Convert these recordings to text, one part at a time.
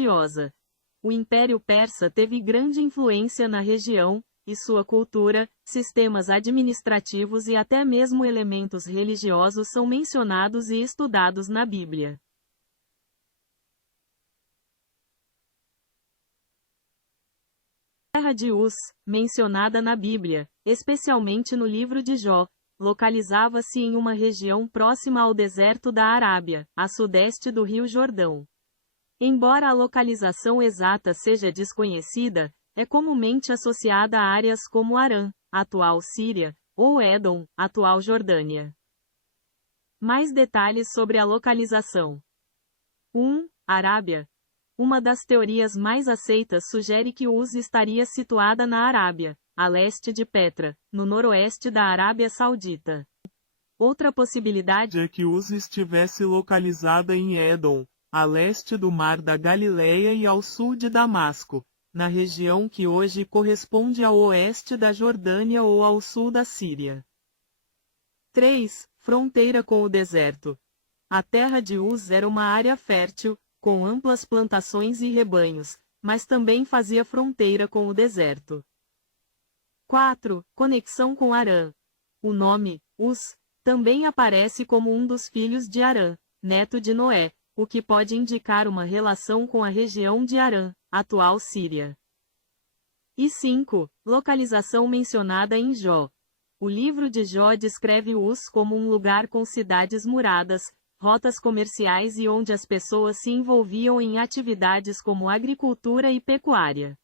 religiosa. O Império Persa teve grande influência na região, e sua cultura, sistemas administrativos e até mesmo elementos religiosos são mencionados e estudados na Bíblia. A terra de Uz, mencionada na Bíblia, especialmente no livro de Jó, localizava-se em uma região próxima ao deserto da Arábia, a sudeste do Rio Jordão. Embora a localização exata seja desconhecida, é comumente associada a áreas como Arã, atual Síria, ou Édom, atual Jordânia. Mais detalhes sobre a localização. 1. Arábia. Uma das teorias mais aceitas sugere que Uz estaria situada na Arábia, a leste de Petra, no noroeste da Arábia Saudita. Outra possibilidade é que Uz estivesse localizada em Édom, a leste do Mar da Galileia e ao sul de Damasco, na região que hoje corresponde ao oeste da Jordânia ou ao sul da Síria. 3. Fronteira com o deserto. A terra de Uz era uma área fértil, com amplas plantações e rebanhos, mas também fazia fronteira com o deserto. 4. Conexão com Arã. O nome, Uz, também aparece como um dos filhos de Arã, neto de Noé, o que pode indicar uma relação com a região de Arã, atual Síria. E 5. Localização mencionada em Jó. O livro de Jó descreve Uz como um lugar com cidades muradas, rotas comerciais e onde as pessoas se envolviam em atividades como agricultura e pecuária.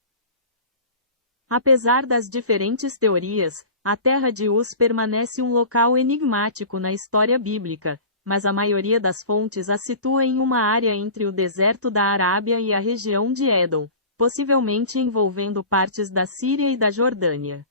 Apesar das diferentes teorias, a terra de Uz permanece um local enigmático na história bíblica, mas a maioria das fontes a situa em uma área entre o deserto da Arábia e a região de Édom, possivelmente envolvendo partes da Síria e da Jordânia.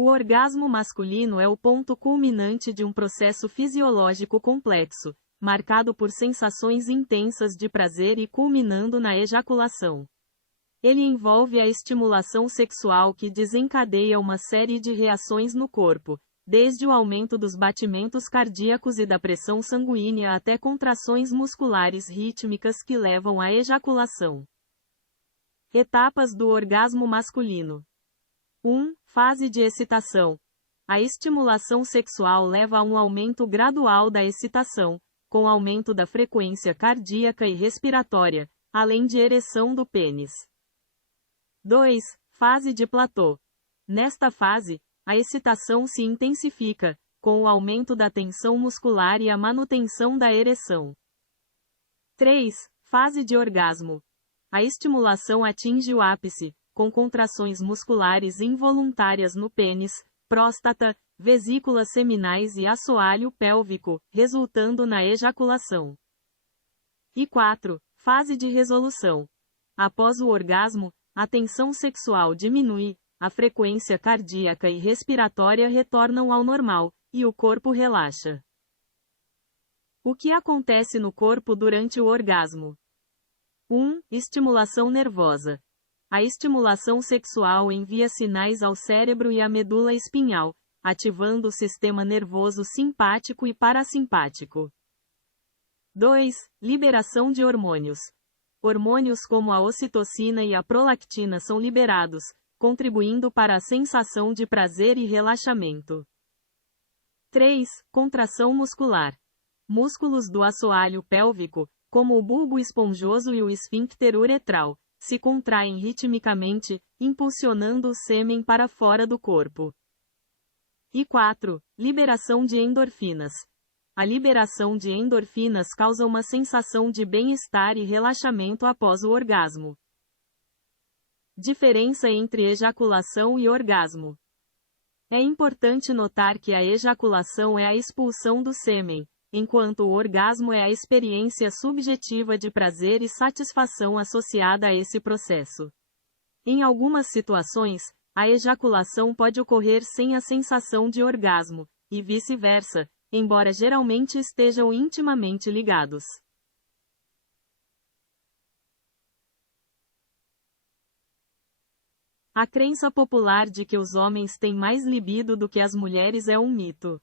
O orgasmo masculino é o ponto culminante de um processo fisiológico complexo, marcado por sensações intensas de prazer e culminando na ejaculação. Ele envolve a estimulação sexual que desencadeia uma série de reações no corpo, desde o aumento dos batimentos cardíacos e da pressão sanguínea até contrações musculares rítmicas que levam à ejaculação. Etapas do orgasmo masculino. 1. Fase de excitação. A estimulação sexual leva a um aumento gradual da excitação, com aumento da frequência cardíaca e respiratória, além de ereção do pênis. 2. Fase de platô. Nesta fase, a excitação se intensifica, com o aumento da tensão muscular e a manutenção da ereção. 3. Fase de orgasmo. A estimulação atinge o ápice, com contrações musculares involuntárias no pênis, próstata, vesículas seminais e assoalho pélvico, resultando na ejaculação. E 4. Fase de resolução. Após o orgasmo, a tensão sexual diminui, a frequência cardíaca e respiratória retornam ao normal, e o corpo relaxa. O que acontece no corpo durante o orgasmo? 1. Estimulação nervosa. A estimulação sexual envia sinais ao cérebro e à medula espinhal, ativando o sistema nervoso simpático e parasimpático. 2. Liberação de hormônios. Hormônios como a ocitocina e a prolactina são liberados, contribuindo para a sensação de prazer e relaxamento. 3. Contração muscular. Músculos do assoalho pélvico, como o bulbo esponjoso e o esfíncter uretral, se contraem ritmicamente, impulsionando o sêmen para fora do corpo. E 4. Liberação de endorfinas. A liberação de endorfinas causa uma sensação de bem-estar e relaxamento após o orgasmo. Diferença entre ejaculação e orgasmo. É importante notar que a ejaculação é a expulsão do sêmen, enquanto o orgasmo é a experiência subjetiva de prazer e satisfação associada a esse processo. Em algumas situações, a ejaculação pode ocorrer sem a sensação de orgasmo, e vice-versa, embora geralmente estejam intimamente ligados. A crença popular de que os homens têm mais libido do que as mulheres é um mito.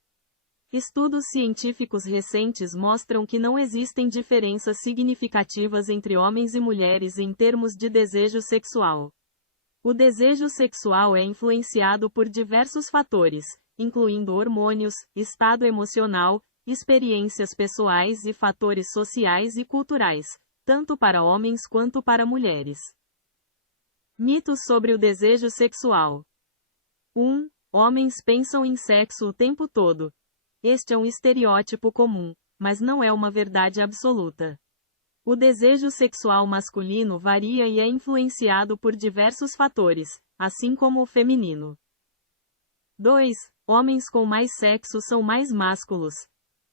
Estudos científicos recentes mostram que não existem diferenças significativas entre homens e mulheres em termos de desejo sexual. O desejo sexual é influenciado por diversos fatores, incluindo hormônios, estado emocional, experiências pessoais e fatores sociais e culturais, tanto para homens quanto para mulheres. Mitos sobre o desejo sexual. 1. Homens pensam em sexo o tempo todo. Este é um estereótipo comum, mas não é uma verdade absoluta. O desejo sexual masculino varia e é influenciado por diversos fatores, assim como o feminino. 2. Homens com mais sexo são mais másculos.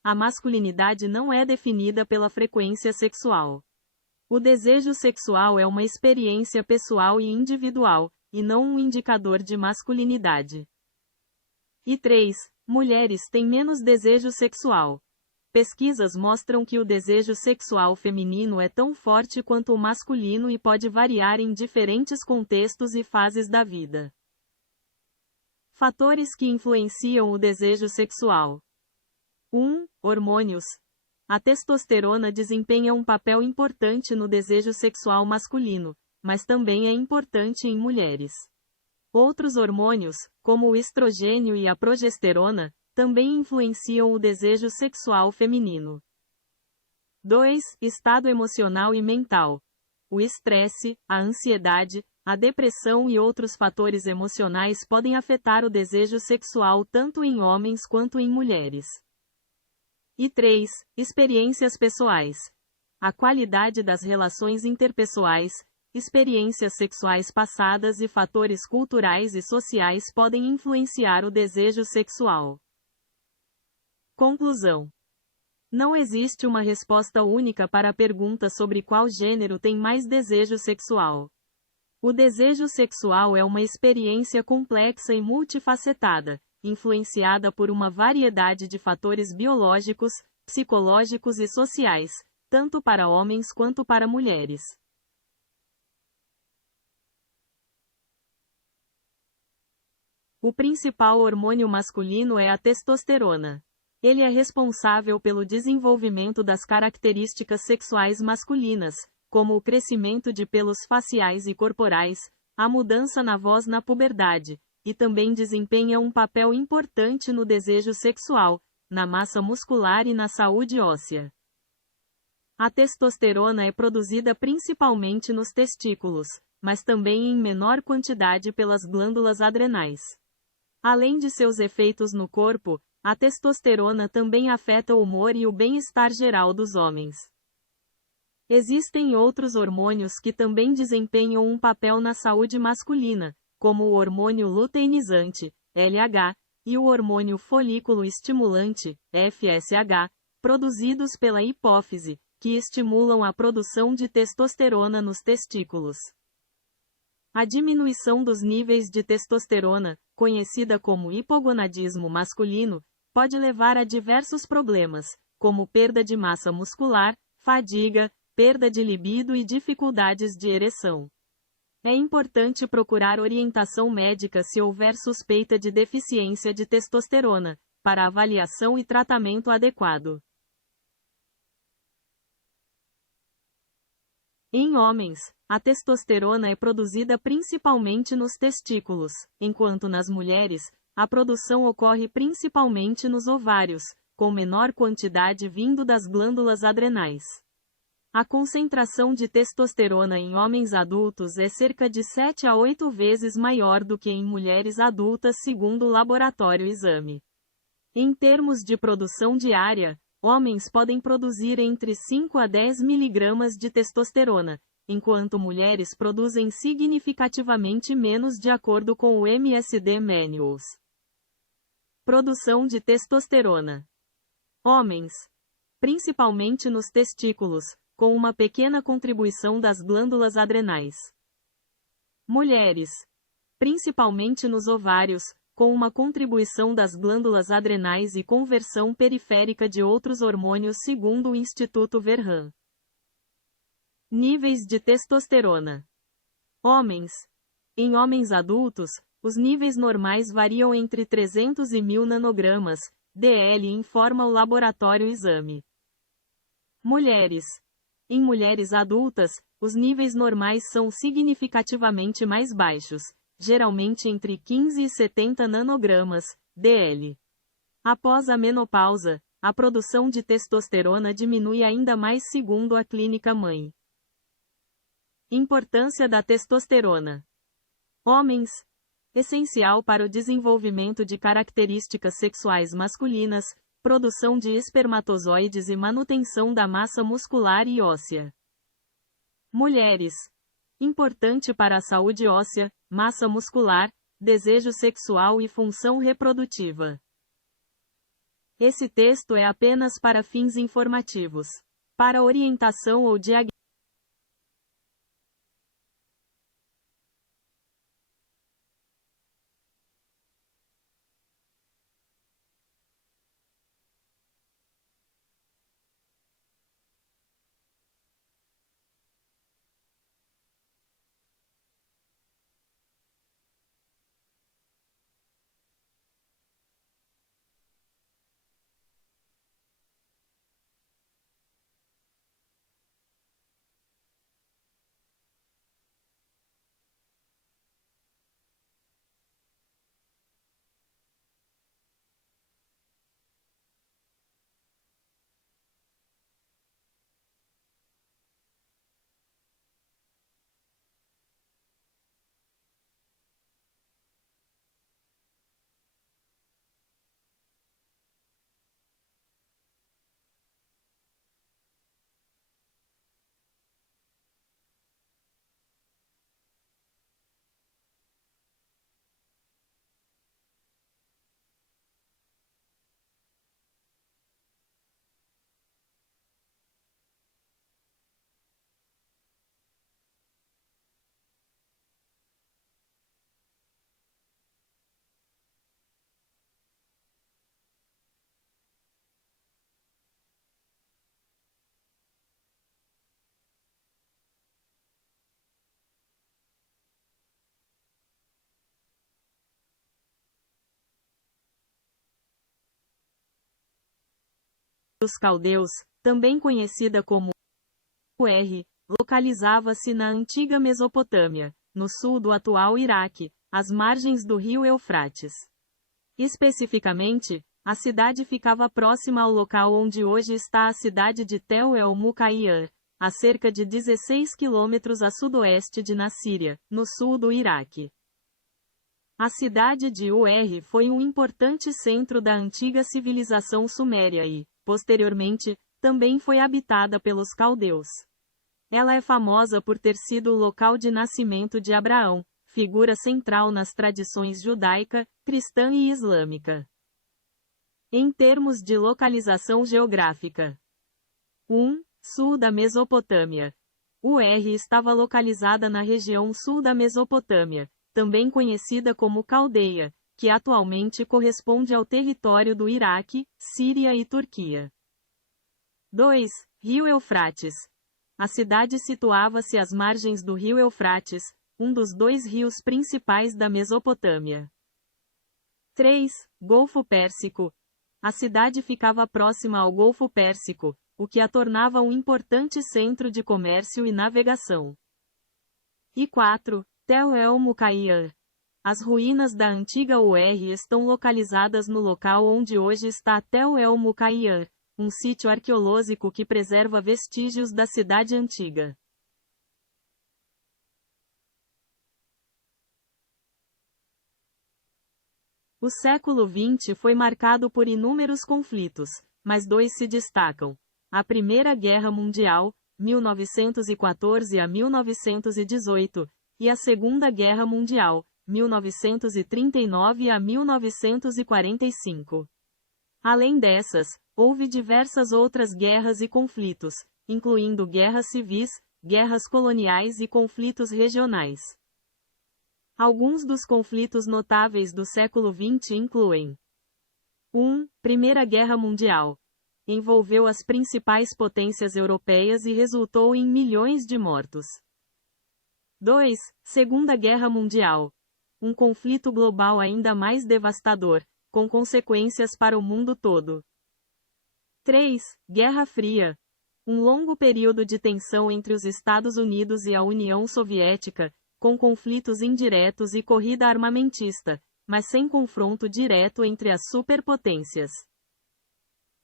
A masculinidade não é definida pela frequência sexual. O desejo sexual é uma experiência pessoal e individual, e não um indicador de masculinidade. E 3. Mulheres têm menos desejo sexual. Pesquisas mostram que o desejo sexual feminino é tão forte quanto o masculino e pode variar em diferentes contextos e fases da vida. Fatores que influenciam o desejo sexual. 1. Hormônios. A testosterona desempenha um papel importante no desejo sexual masculino, mas também é importante em mulheres. Outros hormônios, como o estrogênio e a progesterona, também influenciam o desejo sexual feminino. 2. Estado emocional e mental. O estresse, a ansiedade, a depressão e outros fatores emocionais podem afetar o desejo sexual tanto em homens quanto em mulheres. E 3. Experiências pessoais. A qualidade das relações interpessoais, experiências sexuais passadas e fatores culturais e sociais podem influenciar o desejo sexual. Conclusão. Não existe uma resposta única para a pergunta sobre qual gênero tem mais desejo sexual. O desejo sexual é uma experiência complexa e multifacetada, influenciada por uma variedade de fatores biológicos, psicológicos e sociais, tanto para homens quanto para mulheres. O principal hormônio masculino é a testosterona. Ele é responsável pelo desenvolvimento das características sexuais masculinas, como o crescimento de pelos faciais e corporais, a mudança na voz na puberdade, e também desempenha um papel importante no desejo sexual, na massa muscular e na saúde óssea. A testosterona é produzida principalmente nos testículos, mas também em menor quantidade pelas glândulas adrenais. Além de seus efeitos no corpo, a testosterona também afeta o humor e o bem-estar geral dos homens. Existem outros hormônios que também desempenham um papel na saúde masculina, como o hormônio luteinizante, LH, e o hormônio folículo estimulante, FSH, produzidos pela hipófise, que estimulam a produção de testosterona nos testículos. A diminuição dos níveis de testosterona, conhecida como hipogonadismo masculino, pode levar a diversos problemas, como perda de massa muscular, fadiga, perda de libido e dificuldades de ereção. É importante procurar orientação médica se houver suspeita de deficiência de testosterona, para avaliação e tratamento adequado. Em homens, a testosterona é produzida principalmente nos testículos, enquanto nas mulheres, a produção ocorre principalmente nos ovários, com menor quantidade vindo das glândulas adrenais. A concentração de testosterona em homens adultos é cerca de 7 a 8 vezes maior do que em mulheres adultas segundo o laboratório exame. Em termos de produção diária, homens podem produzir entre 5 a 10 mg de testosterona, enquanto mulheres produzem significativamente menos de acordo com o MSD Manuals. Produção de testosterona. Homens. principalmente nos testículos, com uma pequena contribuição das glândulas adrenais. Mulheres, principalmente nos ovários, com uma contribuição das glândulas adrenais e conversão periférica de outros hormônios segundo o Instituto Verham. Níveis de testosterona. Homens. Em homens adultos, os níveis normais variam entre 300 e 1000 nanogramas, DL, informa o laboratório exame. Mulheres. Em mulheres adultas, os níveis normais são significativamente mais baixos, geralmente entre 15 e 70 nanogramas, DL. Após a menopausa, a produção de testosterona diminui ainda mais segundo a clínica mãe. Importância da testosterona. Homens. Essencial para o desenvolvimento de características sexuais masculinas, produção de espermatozoides e manutenção da massa muscular e óssea. Mulheres. Importante para a saúde óssea, massa muscular, desejo sexual e função reprodutiva. Esse texto é apenas para fins informativos. Para orientação ou diagnóstico. Os caldeus, também conhecida como UR, localizava-se na antiga Mesopotâmia, no sul do atual Iraque, às margens do rio Eufrates. Especificamente, a cidade ficava próxima ao local onde hoje está a cidade de Tel el-Muqayr, a cerca de 16 quilômetros a sudoeste de Nassíria, no sul do Iraque. A cidade de Ur foi um importante centro da antiga civilização suméria e, posteriormente, também foi habitada pelos caldeus. Ela é famosa por ter sido o local de nascimento de Abraão, figura central nas tradições judaica, cristã e islâmica. Em termos de localização geográfica. 1. Sul da Mesopotâmia. Ur estava localizada na região sul da Mesopotâmia, também conhecida como Caldeia, que atualmente corresponde ao território do Iraque, Síria e Turquia. 2. Rio Eufrates. A cidade situava-se às margens do rio Eufrates, um dos dois rios principais da Mesopotâmia. 3. Golfo Pérsico. A cidade ficava próxima ao Golfo Pérsico, o que a tornava um importante centro de comércio e navegação. E 4. Tel el-Muqayr. As ruínas da antiga Ur estão localizadas no local onde hoje está Tel el-Muqayr, um sítio arqueológico que preserva vestígios da cidade antiga. O século XX foi marcado por inúmeros conflitos, mas dois se destacam: a Primeira Guerra Mundial, 1914 a 1918, e a Segunda Guerra Mundial, 1939 a 1945. Além dessas, houve diversas outras guerras e conflitos, incluindo guerras civis, guerras coloniais e conflitos regionais. Alguns dos conflitos notáveis do século XX incluem: 1. Primeira Guerra Mundial. Envolveu as principais potências europeias e resultou em milhões de mortos. 2. Segunda Guerra Mundial. Um conflito global ainda mais devastador, com consequências para o mundo todo. 3. Guerra Fria. Um longo período de tensão entre os Estados Unidos e a União Soviética, com conflitos indiretos e corrida armamentista, mas sem confronto direto entre as superpotências.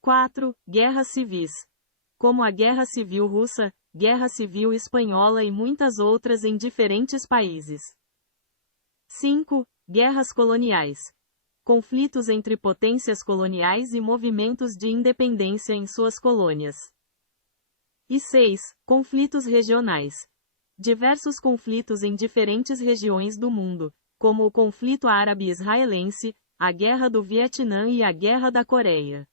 4. Guerras civis. Como a Guerra Civil Russa, Guerra Civil Espanhola e muitas outras em diferentes países. 5. Guerras coloniais. Conflitos entre potências coloniais e movimentos de independência em suas colônias. E 6. Conflitos regionais. Diversos conflitos em diferentes regiões do mundo, como o conflito árabe-israelense, a Guerra do Vietnã e a Guerra da Coreia.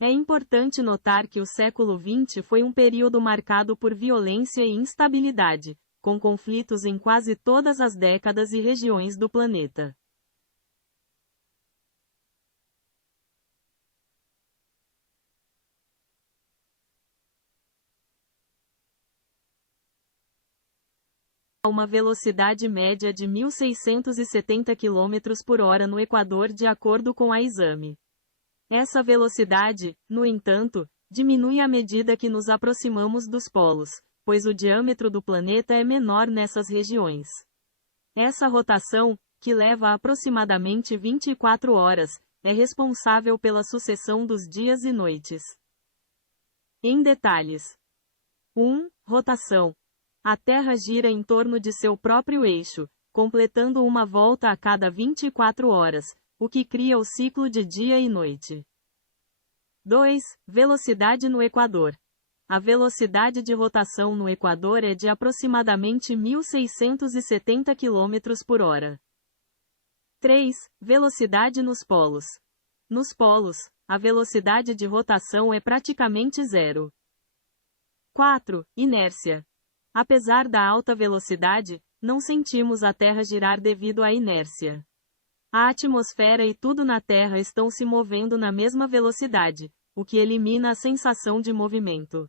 É importante notar que o século XX foi um período marcado por violência e instabilidade, com conflitos em quase todas as décadas e regiões do planeta. Uma velocidade média de 1.670 km por hora no Equador de acordo com a exame. Essa velocidade, no entanto, diminui à medida que nos aproximamos dos polos, pois o diâmetro do planeta é menor nessas regiões. Essa rotação, que leva aproximadamente 24 horas, é responsável pela sucessão dos dias e noites. Em detalhes. 1. Rotação. A Terra gira em torno de seu próprio eixo, completando uma volta a cada 24 horas, o que cria o ciclo de dia e noite. 2. Velocidade no Equador. A velocidade de rotação no Equador é de aproximadamente 1.670 km por hora. 3. Velocidade nos polos. Nos polos, a velocidade de rotação é praticamente zero. 4. Inércia. Apesar da alta velocidade, não sentimos a Terra girar devido à inércia. A atmosfera e tudo na Terra estão se movendo na mesma velocidade, o que elimina a sensação de movimento.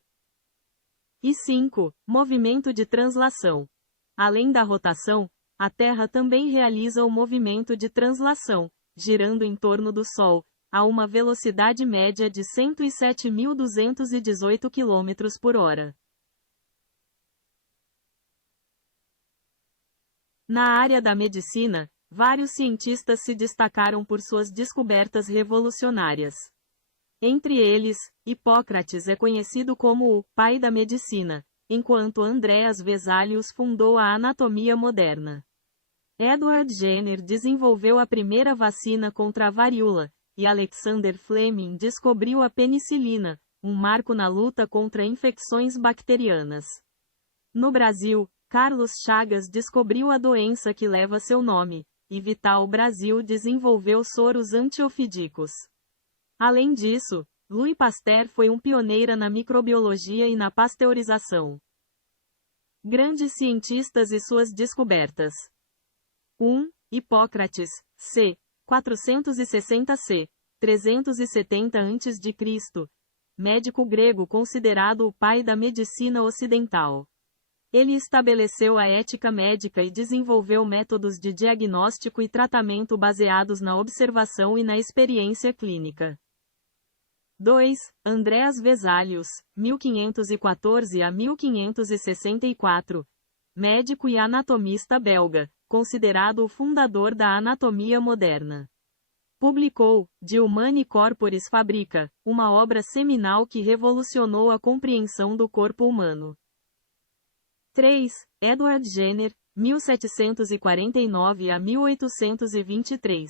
E 5. Movimento de translação. Além da rotação, a Terra também realiza o movimento de translação, girando em torno do Sol, a uma velocidade média de 107.218 km por hora. Na área da medicina, vários cientistas se destacaram por suas descobertas revolucionárias. Entre eles, Hipócrates é conhecido como o pai da medicina, enquanto Andreas Vesalius fundou a anatomia moderna. Edward Jenner desenvolveu a primeira vacina contra a varíola, e Alexander Fleming descobriu a penicilina, um marco na luta contra infecções bacterianas. No Brasil, Carlos Chagas descobriu a doença que leva seu nome, e Vital Brasil desenvolveu soros antiofídicos. Além disso, Louis Pasteur foi um pioneiro na microbiologia e na pasteurização. Grandes cientistas e suas descobertas. 1. Hipócrates, c. 460 c. 370 a.C., médico grego considerado o pai da medicina ocidental. Ele estabeleceu a ética médica e desenvolveu métodos de diagnóstico e tratamento baseados na observação e na experiência clínica. 2. Andreas Vesalius, 1514 a 1564, médico e anatomista belga, considerado o fundador da anatomia moderna. Publicou De Humani Corporis Fabrica, uma obra seminal que revolucionou a compreensão do corpo humano. 3. Edward Jenner, 1749 a 1823.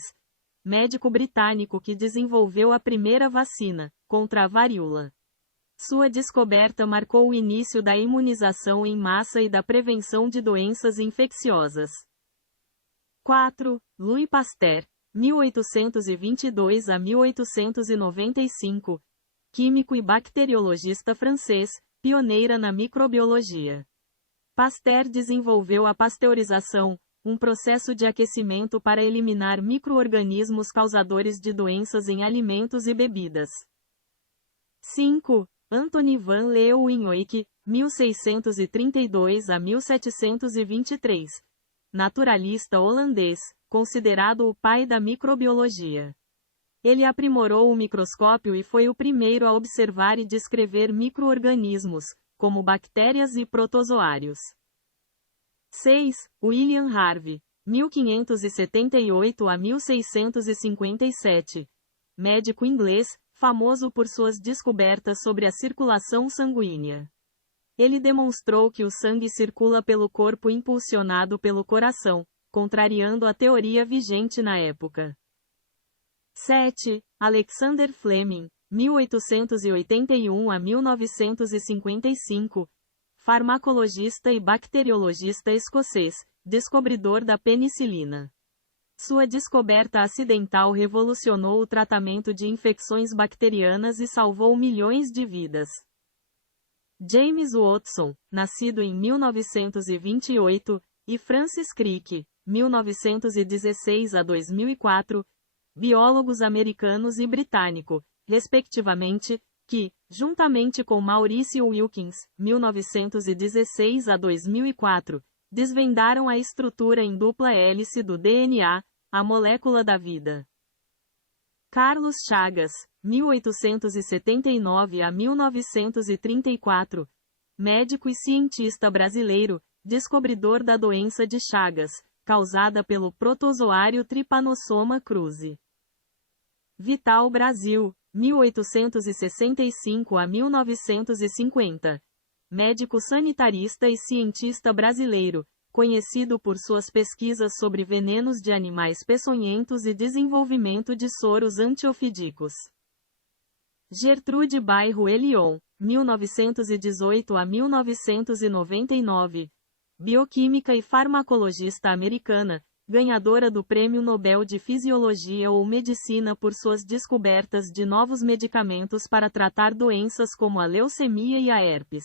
Médico britânico que desenvolveu a primeira vacina contra a varíola. Sua descoberta marcou o início da imunização em massa e da prevenção de doenças infecciosas. 4. Louis Pasteur, 1822 a 1895, químico e bacteriologista francês, pioneira na microbiologia. Pasteur desenvolveu a pasteurização, um processo de aquecimento para eliminar micro-organismos causadores de doenças em alimentos e bebidas. 5. Anthony van Leeuwenhoek, 1632 a 1723. Naturalista holandês, considerado o pai da microbiologia. Ele aprimorou o microscópio e foi o primeiro a observar e descrever micro-organismos, como bactérias e protozoários. 6. William Harvey, 1578 a 1657. Médico inglês, famoso por suas descobertas sobre a circulação sanguínea. Ele demonstrou que o sangue circula pelo corpo impulsionado pelo coração, contrariando a teoria vigente na época. 7. Alexander Fleming, 1881 a 1955. Farmacologista e bacteriologista escocês, descobridor da penicilina. Sua descoberta acidental revolucionou o tratamento de infecções bacterianas e salvou milhões de vidas. James Watson, nascido em 1928, e Francis Crick, 1916 a 2004, biólogos americanos e britânico, respectivamente, que, juntamente com Mauricio Wilkins, 1916 a 2004, desvendaram a estrutura em dupla hélice do DNA, a molécula da vida. Carlos Chagas, 1879 a 1934, médico e cientista brasileiro, descobridor da doença de Chagas, causada pelo protozoário Trypanosoma cruzi. Vital Brasil, 1865 a 1950. Médico sanitarista e cientista brasileiro, conhecido por suas pesquisas sobre venenos de animais peçonhentos e desenvolvimento de soros antiofídicos. Gertrude Bairro Elion, 1918 a 1999. Bioquímica e farmacologista americana, ganhadora do Prêmio Nobel de Fisiologia ou Medicina por suas descobertas de novos medicamentos para tratar doenças como a leucemia e a herpes.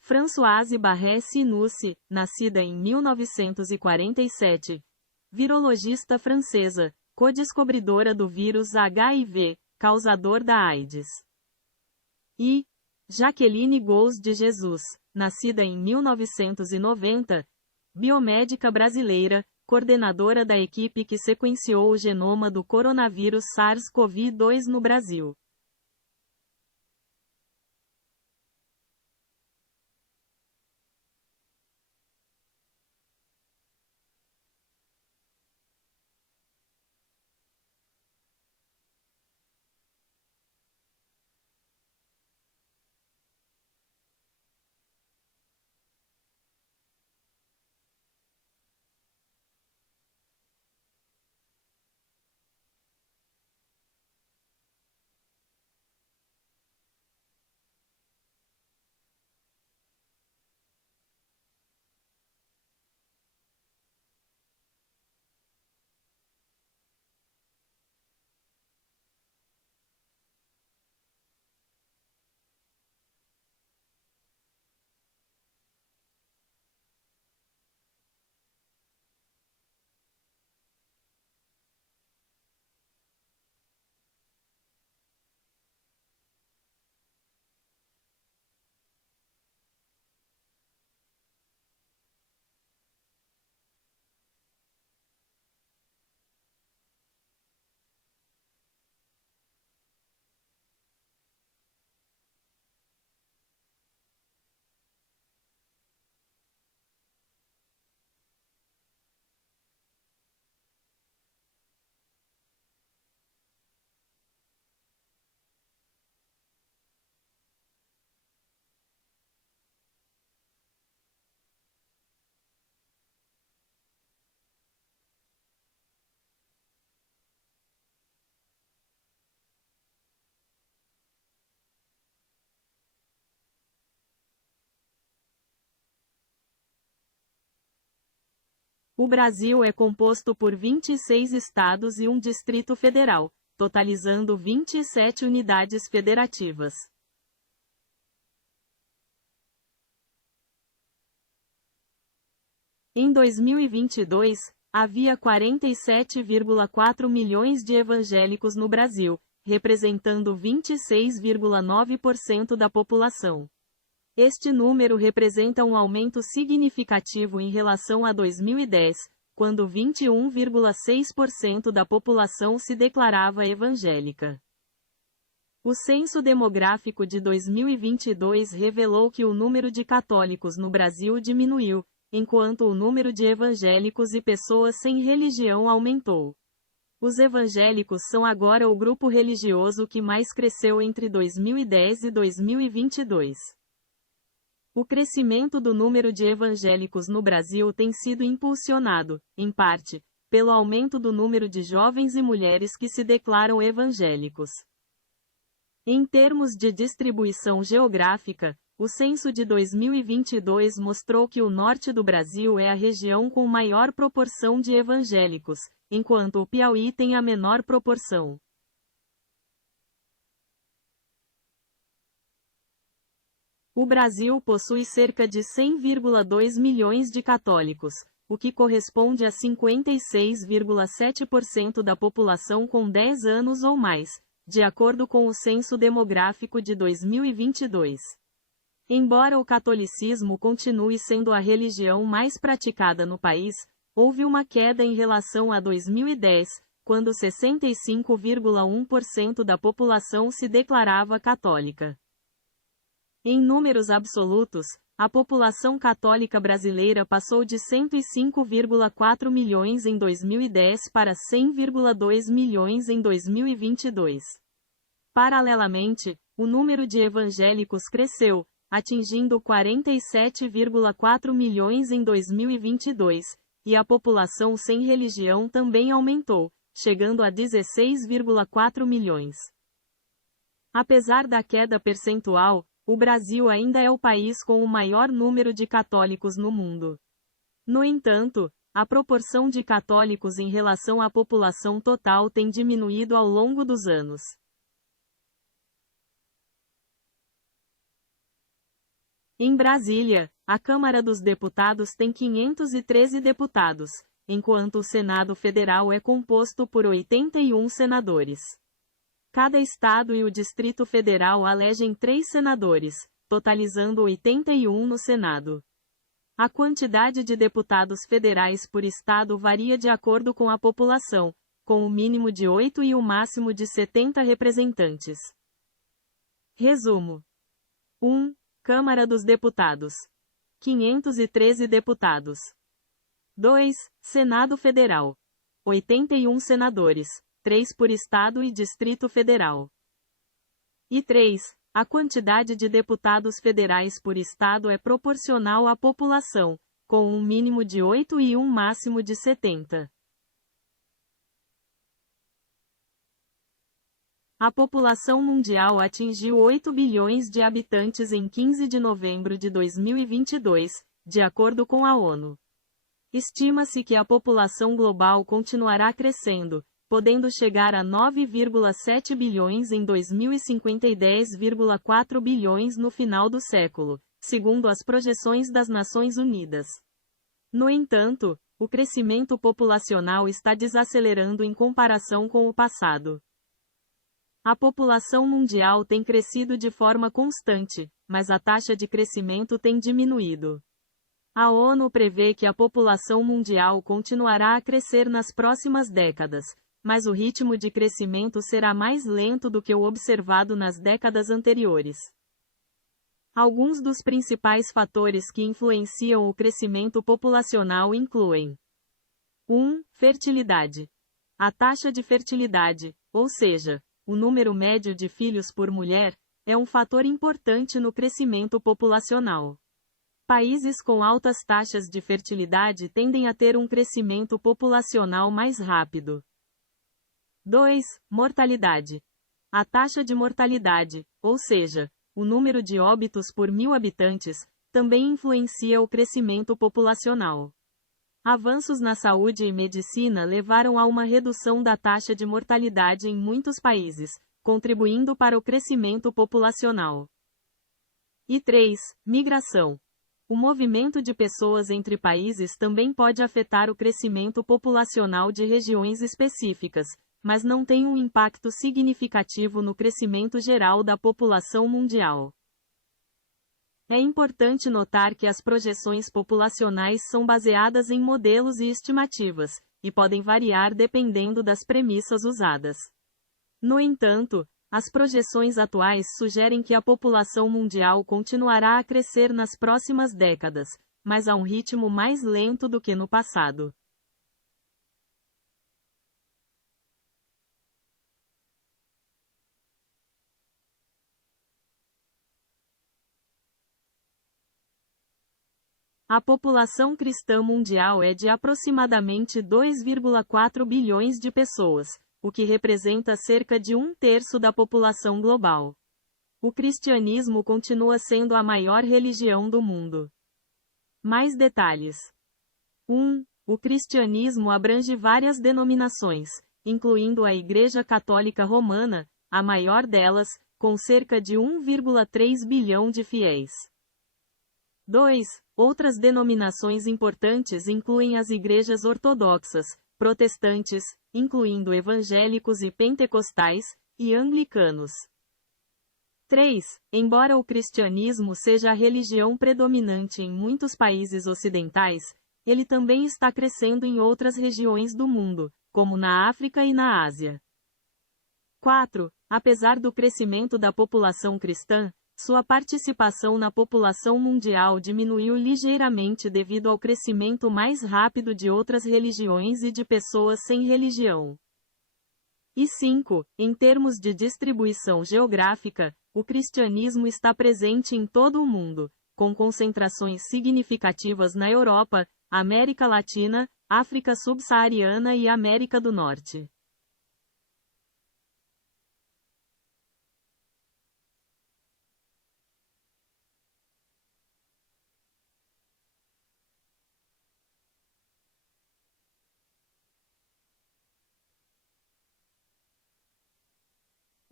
Françoise Barré-Sinoussi, nascida em 1947. Virologista francesa, co-descobridora do vírus HIV, causador da AIDS. E Jaqueline Gous de Jesus, nascida em 1990, biomédica brasileira, coordenadora da equipe que sequenciou o genoma do coronavírus SARS-CoV-2 no Brasil. O Brasil é composto por 26 estados e um Distrito Federal, totalizando 27 unidades federativas. Em 2022, havia 47,4 milhões de evangélicos no Brasil, representando 26,9% da população. Este número representa um aumento significativo em relação a 2010, quando 21,6% da população se declarava evangélica. O censo demográfico de 2022 revelou que o número de católicos no Brasil diminuiu, enquanto o número de evangélicos e pessoas sem religião aumentou. Os evangélicos são agora o grupo religioso que mais cresceu entre 2010 e 2022. O crescimento do número de evangélicos no Brasil tem sido impulsionado, em parte, pelo aumento do número de jovens e mulheres que se declaram evangélicos. Em termos de distribuição geográfica, o censo de 2022 mostrou que o norte do Brasil é a região com maior proporção de evangélicos, enquanto o Piauí tem a menor proporção. O Brasil possui cerca de 100,2 milhões de católicos, o que corresponde a 56,7% da população com 10 anos ou mais, de acordo com o Censo Demográfico de 2022. Embora o catolicismo continue sendo a religião mais praticada no país, houve uma queda em relação a 2010, quando 65,1% da população se declarava católica. Em números absolutos, a população católica brasileira passou de 105,4 milhões em 2010 para 100,2 milhões em 2022. Paralelamente, o número de evangélicos cresceu, atingindo 47,4 milhões em 2022, e a população sem religião também aumentou, chegando a 16,4 milhões. Apesar da queda percentual, o Brasil ainda é o país com o maior número de católicos no mundo. No entanto, a proporção de católicos em relação à população total tem diminuído ao longo dos anos. Em Brasília, a Câmara dos Deputados tem 513 deputados, enquanto o Senado Federal é composto por 81 senadores. Cada estado e o Distrito Federal elegem 3 senadores, totalizando 81 no Senado. A quantidade de deputados federais por estado varia de acordo com a população, com o mínimo de 8 e o máximo de 70 representantes. Resumo: 1. Câmara dos Deputados. 513 deputados. 2. Senado Federal. 81 senadores. 3 por Estado e Distrito Federal. E 3. A quantidade de deputados federais por Estado é proporcional à população, com um mínimo de 8 e um máximo de 70. A população mundial atingiu 8 bilhões de habitantes em 15 de novembro de 2022, de acordo com a ONU. Estima-se que a população global continuará crescendo, podendo chegar a 9,7 bilhões em 2050 e 10,4 bilhões no final do século, segundo as projeções das Nações Unidas. No entanto, o crescimento populacional está desacelerando em comparação com o passado. A população mundial tem crescido de forma constante, mas a taxa de crescimento tem diminuído. A ONU prevê que a população mundial continuará a crescer nas próximas décadas, mas o ritmo de crescimento será mais lento do que o observado nas décadas anteriores. Alguns dos principais fatores que influenciam o crescimento populacional incluem: 1. Fertilidade. A taxa de fertilidade, ou seja, o número médio de filhos por mulher, é um fator importante no crescimento populacional. Países com altas taxas de fertilidade tendem a ter um crescimento populacional mais rápido. 2. Mortalidade. A taxa de mortalidade, ou seja, o número de óbitos por 1.000 habitantes, também influencia o crescimento populacional. Avanços na saúde e medicina levaram a uma redução da taxa de mortalidade em muitos países, contribuindo para o crescimento populacional. E 3. Migração. O movimento de pessoas entre países também pode afetar o crescimento populacional de regiões específicas, mas não tem um impacto significativo no crescimento geral da população mundial. É importante notar que as projeções populacionais são baseadas em modelos e estimativas, e podem variar dependendo das premissas usadas. No entanto, as projeções atuais sugerem que a população mundial continuará a crescer nas próximas décadas, mas a um ritmo mais lento do que no passado. A população cristã mundial é de aproximadamente 2,4 bilhões de pessoas, o que representa cerca de 1/3 da população global. O cristianismo continua sendo a maior religião do mundo. Mais detalhes. 1. O cristianismo abrange várias denominações, incluindo a Igreja Católica Romana, a maior delas, com cerca de 1,3 bilhão de fiéis. 2. Outras denominações importantes incluem as igrejas ortodoxas, protestantes, incluindo evangélicos e pentecostais, e anglicanos. 3. Embora o cristianismo seja a religião predominante em muitos países ocidentais, ele também está crescendo em outras regiões do mundo, como na África e na Ásia. 4. Apesar do crescimento da população cristã, sua participação na população mundial diminuiu ligeiramente devido ao crescimento mais rápido de outras religiões e de pessoas sem religião. E 5. Em termos de distribuição geográfica, o cristianismo está presente em todo o mundo, com concentrações significativas na Europa, América Latina, África subsaariana e América do Norte.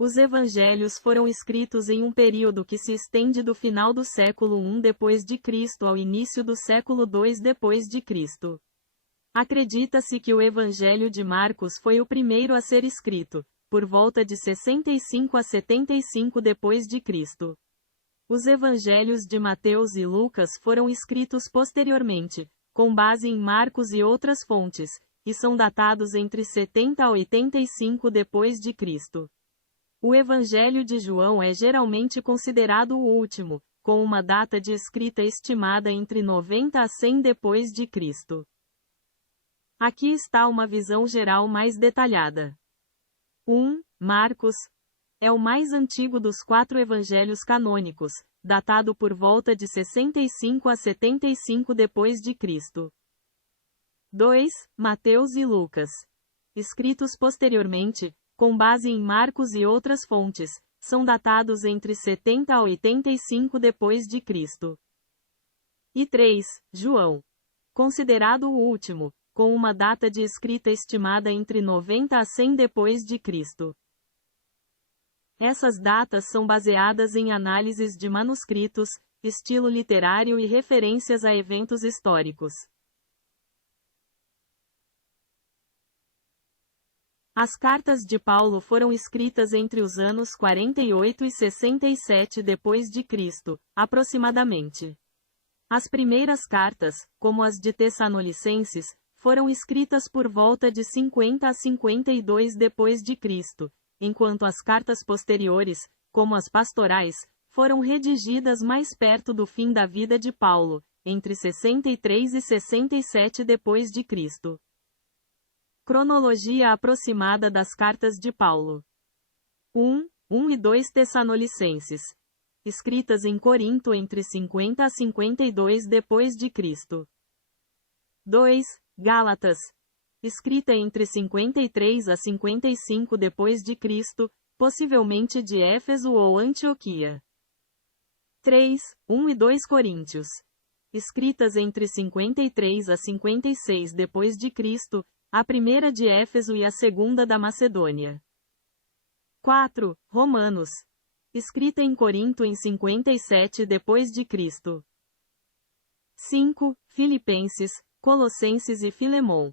Os evangelhos foram escritos em um período que se estende do final do século I d.C. ao início do século II d.C. Acredita-se que o Evangelho de Marcos foi o primeiro a ser escrito, por volta de 65 a 75 d.C. Os evangelhos de Mateus e Lucas foram escritos posteriormente, com base em Marcos e outras fontes, e são datados entre 70 a 85 d.C. O Evangelho de João é geralmente considerado o último, com uma data de escrita estimada entre 90 a 100 d.C. Aqui está uma visão geral mais detalhada. 1. Marcos é o mais antigo dos 4 evangelhos canônicos, datado por volta de 65 a 75 d.C. 2. Mateus e Lucas, escritos posteriormente, com base em Marcos e outras fontes, são datados entre 70 a 85 d.C. E 3. João, considerado o último, com uma data de escrita estimada entre 90 a 100 d.C. Essas datas são baseadas em análises de manuscritos, estilo literário e referências a eventos históricos. As cartas de Paulo foram escritas entre os anos 48 e 67 d.C., aproximadamente. As primeiras cartas, como as de Tessalonicenses, foram escritas por volta de 50 a 52 d.C., enquanto as cartas posteriores, como as pastorais, foram redigidas mais perto do fim da vida de Paulo, entre 63 e 67 d.C. Cronologia aproximada das cartas de Paulo. 1 e 2 Tessalonicenses. Escritas em Corinto entre 50 a 52 d.C. 2 Gálatas. Escrita entre 53 a 55 d.C., possivelmente de Éfeso ou Antioquia. 3, 1 e 2 Coríntios. escritas entre 53 a 56 d.C., a primeira de Éfeso e a segunda da Macedônia. 4. Romanos, escrita em Corinto em 57 d.C. 5. Filipenses, Colossenses e Filemon,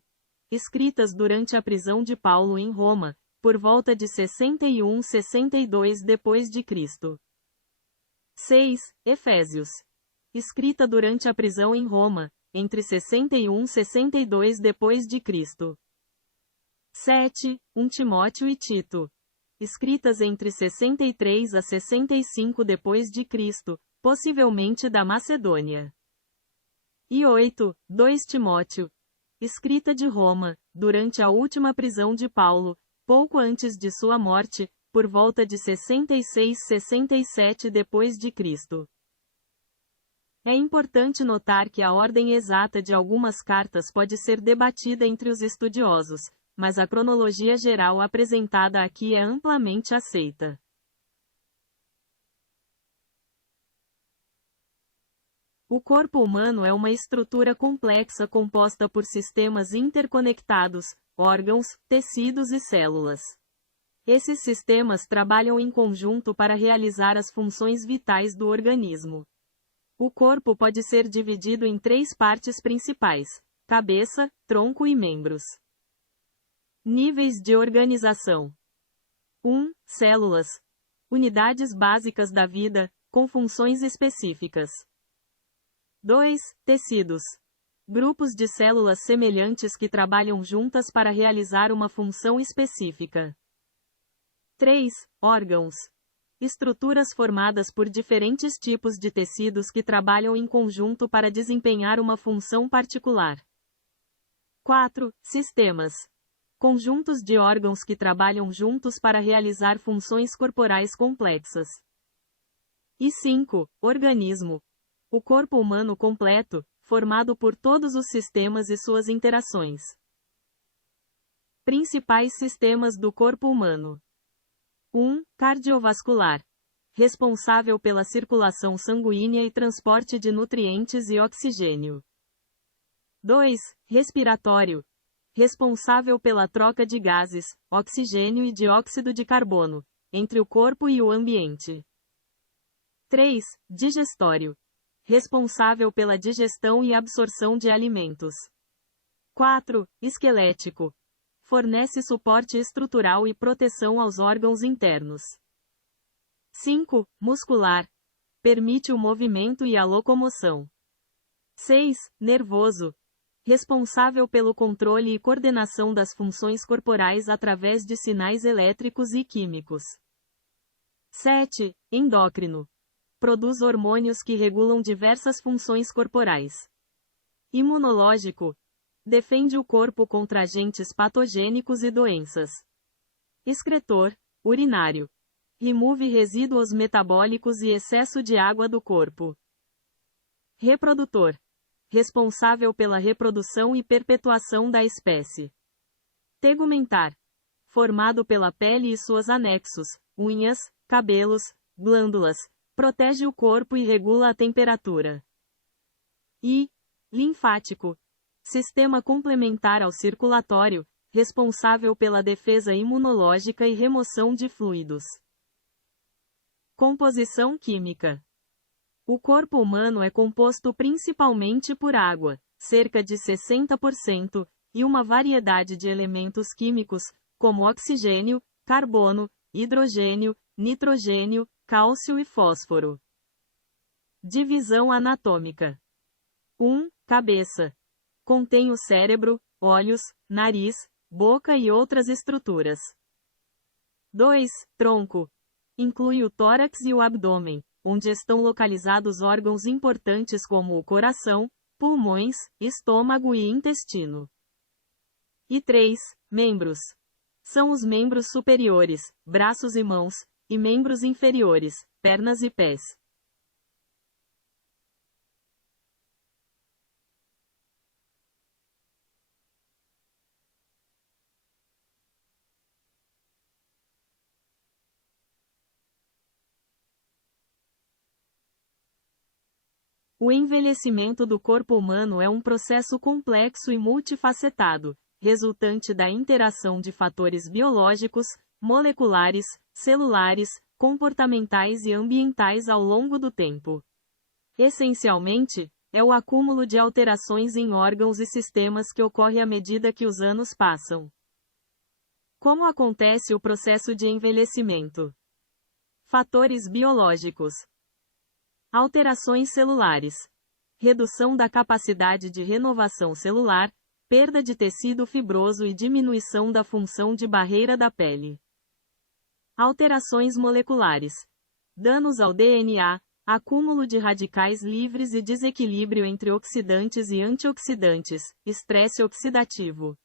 escritas durante a prisão de Paulo em Roma, por volta de 61-62 d.C. 6. Efésios, escrita durante a prisão em Roma, entre 61 e 62 d.C. 7. Timóteo e Tito, escritas entre 63 a 65 d.C., possivelmente da Macedônia. E 8. 2 Timóteo, escrita de Roma, durante a última prisão de Paulo, pouco antes de sua morte, por volta de 66-67 d.C. É importante notar que a ordem exata de algumas cartas pode ser debatida entre os estudiosos, mas a cronologia geral apresentada aqui é amplamente aceita. O corpo humano é uma estrutura complexa composta por sistemas interconectados, órgãos, tecidos e células. Esses sistemas trabalham em conjunto para realizar as funções vitais do organismo. O corpo pode ser dividido em 3 partes principais: cabeça, tronco e membros. Níveis de organização. 1. Células. Unidades básicas da vida, com funções específicas. 2. Tecidos. Grupos de células semelhantes que trabalham juntas para realizar uma função específica. 3. Órgãos. Estruturas formadas por diferentes tipos de tecidos que trabalham em conjunto para desempenhar uma função particular. 4. Sistemas. Conjuntos de órgãos que trabalham juntos para realizar funções corporais complexas. E 5. Organismo. O corpo humano completo, formado por todos os sistemas e suas interações. Principais sistemas do corpo humano. 1. Cardiovascular. Responsável pela circulação sanguínea e transporte de nutrientes e oxigênio. 2. Respiratório. Responsável pela troca de gases, oxigênio e dióxido de carbono, entre o corpo e o ambiente. 3. Digestório. Responsável pela digestão e absorção de alimentos. 4. Esquelético. Fornece suporte estrutural e proteção aos órgãos internos. 5. Muscular. Permite o movimento e a locomoção. 6. Nervoso. Responsável pelo controle e coordenação das funções corporais através de sinais elétricos e químicos. 7. Endócrino. Produz hormônios que regulam diversas funções corporais. Imunológico. Defende o corpo contra agentes patogênicos e doenças. Excretor, urinário. Remove resíduos metabólicos e excesso de água do corpo. Reprodutor. Responsável pela reprodução e perpetuação da espécie. Tegumentar. Formado pela pele e seus anexos, unhas, cabelos, glândulas, protege o corpo e regula a temperatura. E linfático. Sistema complementar ao circulatório, responsável pela defesa imunológica e remoção de fluidos. Composição química. O corpo humano é composto principalmente por água, cerca de 60%, e uma variedade de elementos químicos, como oxigênio, carbono, hidrogênio, nitrogênio, cálcio e fósforo. Divisão anatômica. 1. Cabeça. Contém o cérebro, olhos, nariz, boca e outras estruturas. 2. Tronco. Inclui o tórax e o abdômen, onde estão localizados órgãos importantes como o coração, pulmões, estômago e intestino. E 3. Membros. São os membros superiores, braços e mãos, e membros inferiores, pernas e pés. O envelhecimento do corpo humano é um processo complexo e multifacetado, resultante da interação de fatores biológicos, moleculares, celulares, comportamentais e ambientais ao longo do tempo. Essencialmente, é o acúmulo de alterações em órgãos e sistemas que ocorre à medida que os anos passam. Como acontece o processo de envelhecimento? Fatores biológicos. Alterações celulares. Redução da capacidade de renovação celular, perda de tecido fibroso e diminuição da função de barreira da pele. Alterações moleculares. Danos ao DNA, acúmulo de radicais livres e desequilíbrio entre oxidantes e antioxidantes, estresse oxidativo.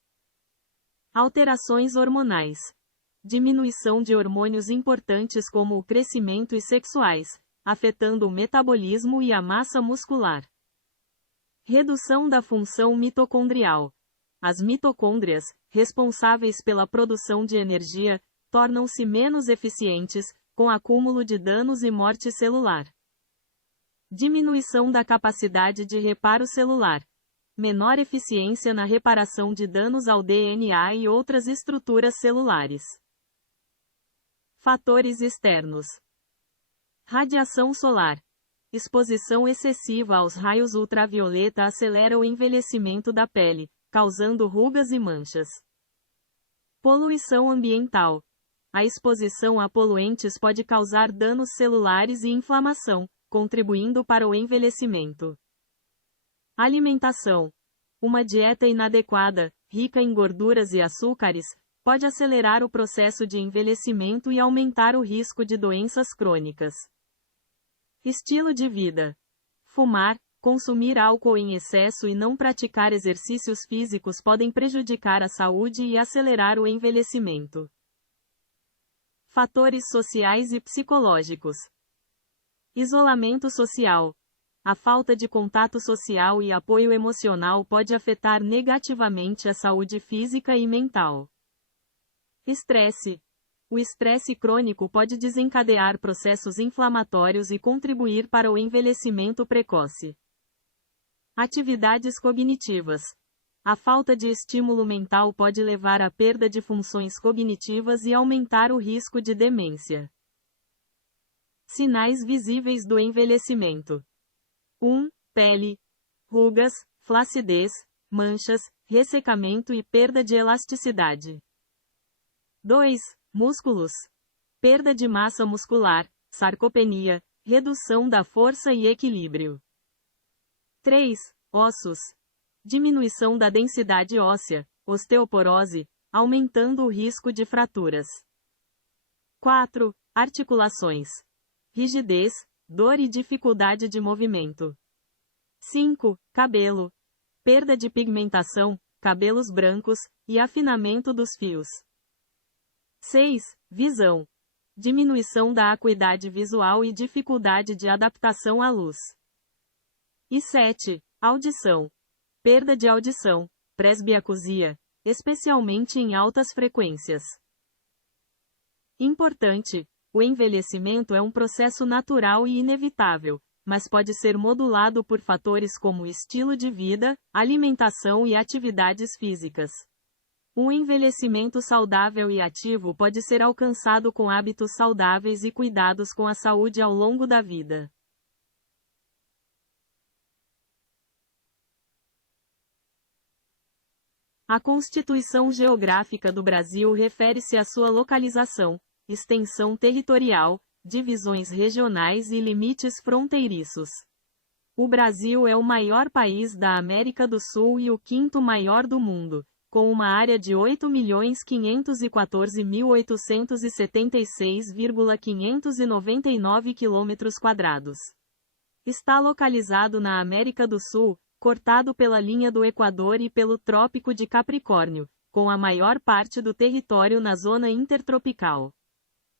Alterações hormonais. Diminuição de hormônios importantes como o crescimento e sexuais, afetando o metabolismo e a massa muscular. Redução da função mitocondrial. As mitocôndrias, responsáveis pela produção de energia, tornam-se menos eficientes, com acúmulo de danos e morte celular. Diminuição da capacidade de reparo celular. Menor eficiência na reparação de danos ao DNA e outras estruturas celulares. Fatores externos. Radiação solar. Exposição excessiva aos raios ultravioleta acelera o envelhecimento da pele, causando rugas e manchas. Poluição ambiental. A exposição a poluentes pode causar danos celulares e inflamação, contribuindo para o envelhecimento. Alimentação. Uma dieta inadequada, rica em gorduras e açúcares, pode acelerar o processo de envelhecimento e aumentar o risco de doenças crônicas. Estilo de vida. Fumar, consumir álcool em excesso e não praticar exercícios físicos podem prejudicar a saúde e acelerar o envelhecimento. Fatores sociais e psicológicos. Isolamento social. A falta de contato social e apoio emocional pode afetar negativamente a saúde física e mental. Estresse. O estresse crônico pode desencadear processos inflamatórios e contribuir para o envelhecimento precoce. Atividades cognitivas. A falta de estímulo mental pode levar à perda de funções cognitivas e aumentar o risco de demência. Sinais visíveis do envelhecimento. 1. Pele. Rugas, flacidez, manchas, ressecamento e perda de elasticidade. 2. Músculos. Perda de massa muscular, sarcopenia, redução da força e equilíbrio. 3. Ossos. Diminuição da densidade óssea, osteoporose, aumentando o risco de fraturas. 4. Articulações. Rigidez, dor e dificuldade de movimento. 5. Cabelo. Perda de pigmentação, cabelos brancos, e afinamento dos fios. 6. Visão. Diminuição da acuidade visual e dificuldade de adaptação à luz. E 7. Audição. Perda de audição, presbiacusia, especialmente em altas frequências. Importante: o envelhecimento é um processo natural e inevitável, mas pode ser modulado por fatores como estilo de vida, alimentação e atividades físicas. Um envelhecimento saudável e ativo pode ser alcançado com hábitos saudáveis e cuidados com a saúde ao longo da vida. A Constituição Geográfica do Brasil refere-se à sua localização, extensão territorial, divisões regionais e limites fronteiriços. O Brasil é o maior país da América do Sul e o quinto maior do mundo, com uma área de 8.514.876,599 km². Está localizado na América do Sul, cortado pela linha do Equador e pelo Trópico de Capricórnio, com a maior parte do território na zona intertropical.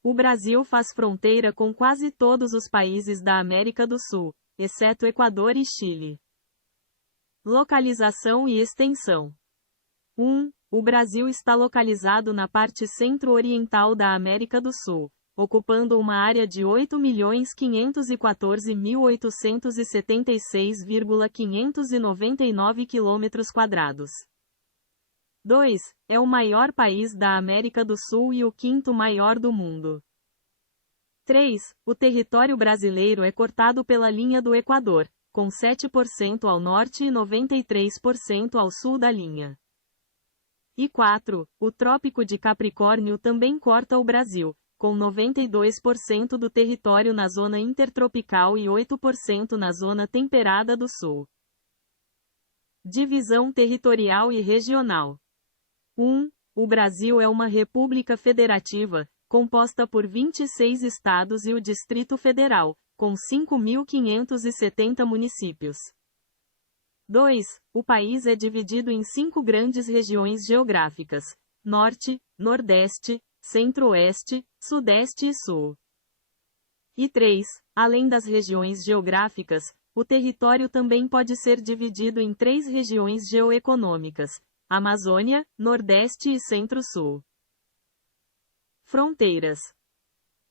O Brasil faz fronteira com quase todos os países da América do Sul, exceto Equador e Chile. Localização e extensão. 1. O Brasil está localizado na parte centro-oriental da América do Sul, ocupando uma área de 8.514.876,599 km². 2. É o maior país da América do Sul e o quinto maior do mundo. 3. O território brasileiro é cortado pela linha do Equador, com 7% ao norte e 93% ao sul da linha. E 4. O Trópico de Capricórnio também corta o Brasil, com 92% do território na zona intertropical e 8% na zona temperada do sul. Divisão territorial e regional. 1. O Brasil é uma república federativa, composta por 26 estados e o Distrito Federal, com 5.570 municípios. 2. O país é dividido em 5 grandes regiões geográficas: Norte, Nordeste, Centro-Oeste, Sudeste e Sul. E 3. Além das regiões geográficas, o território também pode ser dividido em 3 regiões geoeconômicas: Amazônia, Nordeste e Centro-Sul. Fronteiras.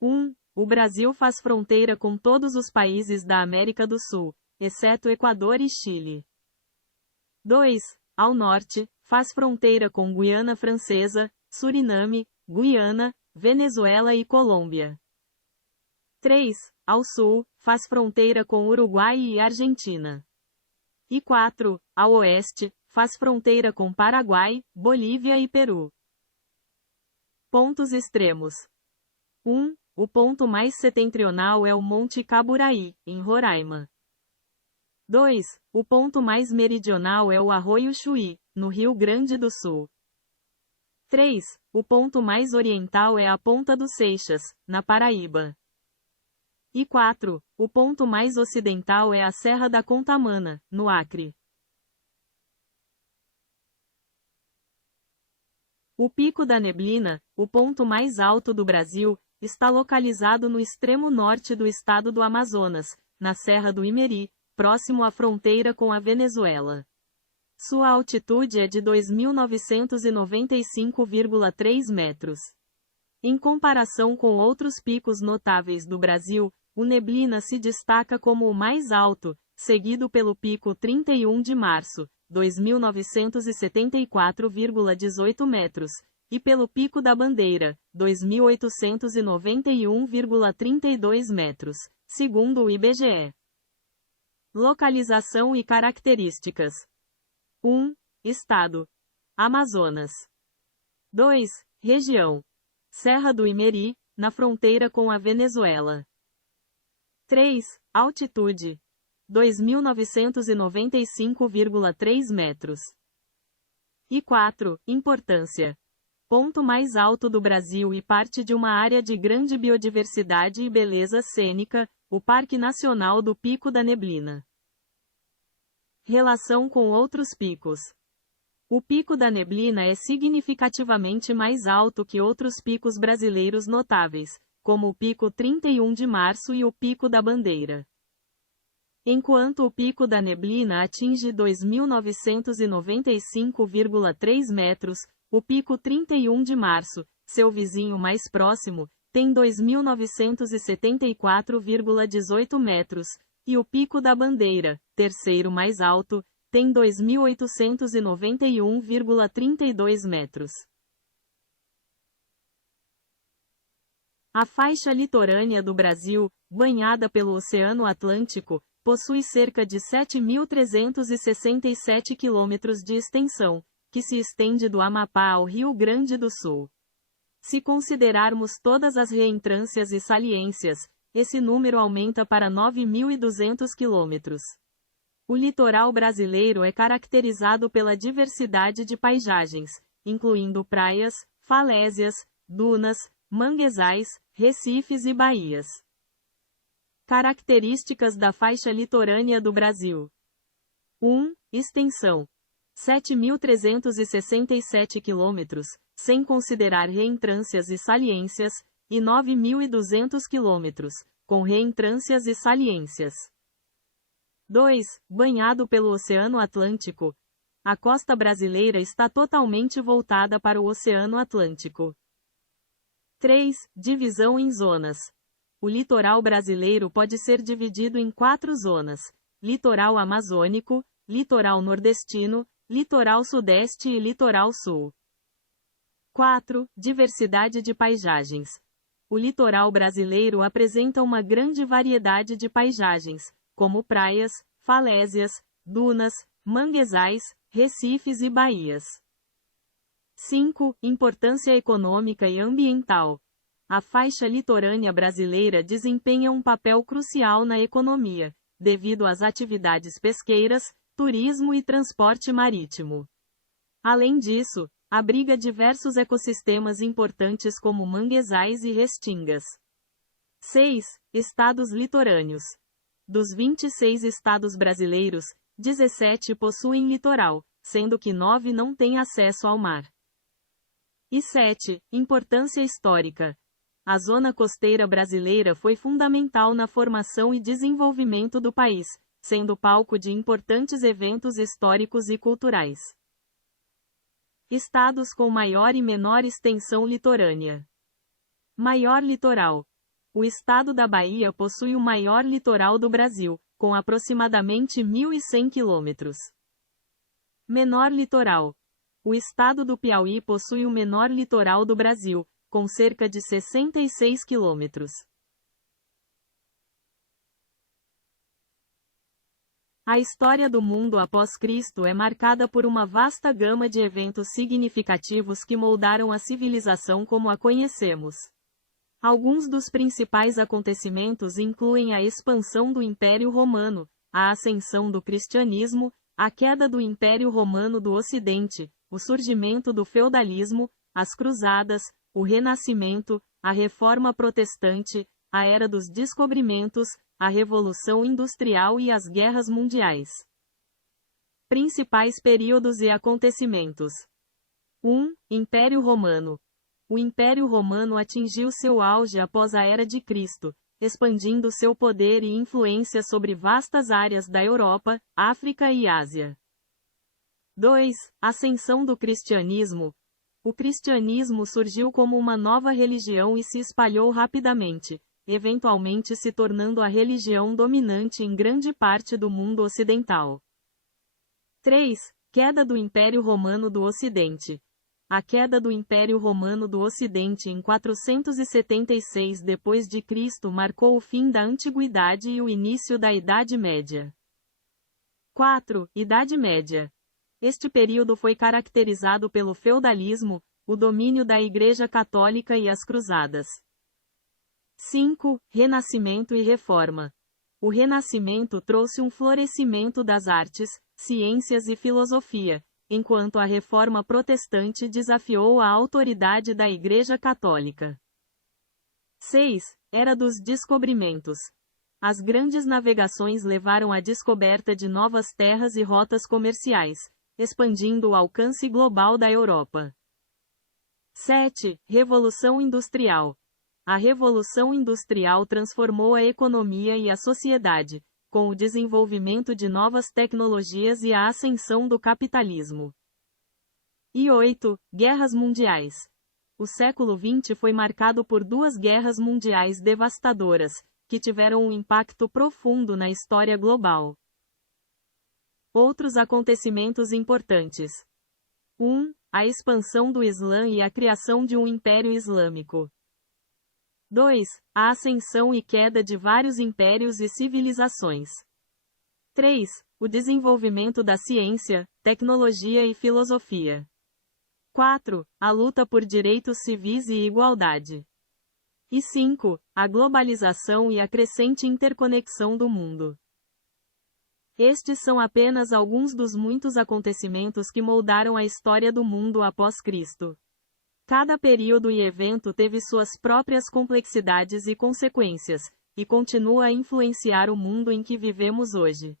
1. O Brasil faz fronteira com todos os países da América do Sul, exceto Equador e Chile. 2. Ao norte, faz fronteira com Guiana Francesa, Suriname, Guiana, Venezuela e Colômbia. 3. Ao sul, faz fronteira com Uruguai e Argentina. E 4. Ao oeste, faz fronteira com Paraguai, Bolívia e Peru. Pontos extremos. 1. O ponto mais setentrional é o Monte Caburaí, em Roraima. 2. O ponto mais meridional é o Arroio Chuí, no Rio Grande do Sul. 3. O ponto mais oriental é a Ponta dos Seixas, na Paraíba. E 4. O ponto mais ocidental é a Serra da Contamana, no Acre. O Pico da Neblina, o ponto mais alto do Brasil, está localizado no extremo norte do estado do Amazonas, na Serra do Imeri, próximo à fronteira com a Venezuela. Sua altitude é de 2.995,3 metros. Em comparação com outros picos notáveis do Brasil, o Neblina se destaca como o mais alto, seguido pelo Pico 31 de Março, 2.974,18 metros, e pelo Pico da Bandeira, 2.891,32 metros, segundo o IBGE. Localização e características. 1. Estado: Amazonas. 2. Região: Serra do Imeri, na fronteira com a Venezuela. 3. Altitude: 2.995,3 metros. E 4. Importância: ponto mais alto do Brasil e parte de uma área de grande biodiversidade e beleza cênica, o Parque Nacional do Pico da Neblina. Relação com outros picos. O Pico da Neblina é significativamente mais alto que outros picos brasileiros notáveis, como o Pico 31 de Março e o Pico da Bandeira. Enquanto o Pico da Neblina atinge 2.995,3 metros, o Pico 31 de Março, seu vizinho mais próximo, tem 2.974,18 metros, e o Pico da Bandeira, terceiro mais alto, tem 2.891,32 metros. A faixa litorânea do Brasil, banhada pelo Oceano Atlântico, possui cerca de 7.367 quilômetros de extensão, que se estende do Amapá ao Rio Grande do Sul. Se considerarmos todas as reentrâncias e saliências, esse número aumenta para 9.200 quilômetros. O litoral brasileiro é caracterizado pela diversidade de paisagens, incluindo praias, falésias, dunas, manguezais, recifes e baías. Características da faixa litorânea do Brasil. 1. Extensão: 7.367 quilômetros, sem considerar reentrâncias e saliências, e 9.200 quilômetros, com reentrâncias e saliências. 2. Banhado pelo Oceano Atlântico. A costa brasileira está totalmente voltada para o Oceano Atlântico. 3. Divisão em zonas. O litoral brasileiro pode ser dividido em 4 zonas: litoral amazônico, litoral nordestino, litoral sudeste e litoral sul. 4. Diversidade de paisagens. O litoral brasileiro apresenta uma grande variedade de paisagens, como praias, falésias, dunas, manguezais, recifes e baías. 5. Importância econômica e ambiental. A faixa litorânea brasileira desempenha um papel crucial na economia, devido às atividades pesqueiras, turismo e transporte marítimo. Além disso, abriga diversos ecossistemas importantes como manguezais e restingas. 6. Estados litorâneos. Dos 26 estados brasileiros, 17 possuem litoral, sendo que 9 não têm acesso ao mar. E 7. Importância histórica. A zona costeira brasileira foi fundamental na formação e desenvolvimento do país, sendo palco de importantes eventos históricos e culturais. Estados com maior e menor extensão litorânea. Maior litoral. O estado da Bahia possui o maior litoral do Brasil, com aproximadamente 1.100 quilômetros. Menor litoral. O estado do Piauí possui o menor litoral do Brasil, com cerca de 66 quilômetros. A história do mundo após Cristo é marcada por uma vasta gama de eventos significativos que moldaram a civilização como a conhecemos. Alguns dos principais acontecimentos incluem a expansão do Império Romano, a ascensão do cristianismo, a queda do Império Romano do Ocidente, o surgimento do feudalismo, as cruzadas, o Renascimento, a Reforma Protestante, a Era dos Descobrimentos, a Revolução Industrial e as Guerras Mundiais. Principais períodos e acontecimentos. 1. Império Romano. O Império Romano atingiu seu auge após a Era de Cristo, expandindo seu poder e influência sobre vastas áreas da Europa, África e Ásia. 2. Ascensão do cristianismo. O cristianismo surgiu como uma nova religião e se espalhou rapidamente, eventualmente se tornando a religião dominante em grande parte do mundo ocidental. 3. Queda do Império Romano do Ocidente. A queda do Império Romano do Ocidente em 476 d.C. marcou o fim da Antiguidade e o início da Idade Média. 4. Idade Média. Este período foi caracterizado pelo feudalismo, o domínio da Igreja Católica e as Cruzadas. 5. Renascimento e Reforma. O Renascimento trouxe um florescimento das artes, ciências e filosofia, enquanto a Reforma Protestante desafiou a autoridade da Igreja Católica. 6. Era dos Descobrimentos. As grandes navegações levaram à descoberta de novas terras e rotas comerciais, expandindo o alcance global da Europa. 7. Revolução Industrial. A Revolução Industrial transformou a economia e a sociedade, com o desenvolvimento de novas tecnologias e a ascensão do capitalismo. E 8. Guerras Mundiais. O século XX foi marcado por 2 guerras mundiais devastadoras, que tiveram um impacto profundo na história global. Outros acontecimentos importantes. 1. A expansão do Islã e a criação de um Império Islâmico. 2. A ascensão e queda de vários impérios e civilizações. 3. O desenvolvimento da ciência, tecnologia e filosofia. 4. A luta por direitos civis e igualdade. E 5. A globalização e a crescente interconexão do mundo. Estes são apenas alguns dos muitos acontecimentos que moldaram a história do mundo após Cristo. Cada período e evento teve suas próprias complexidades e consequências, e continua a influenciar o mundo em que vivemos hoje.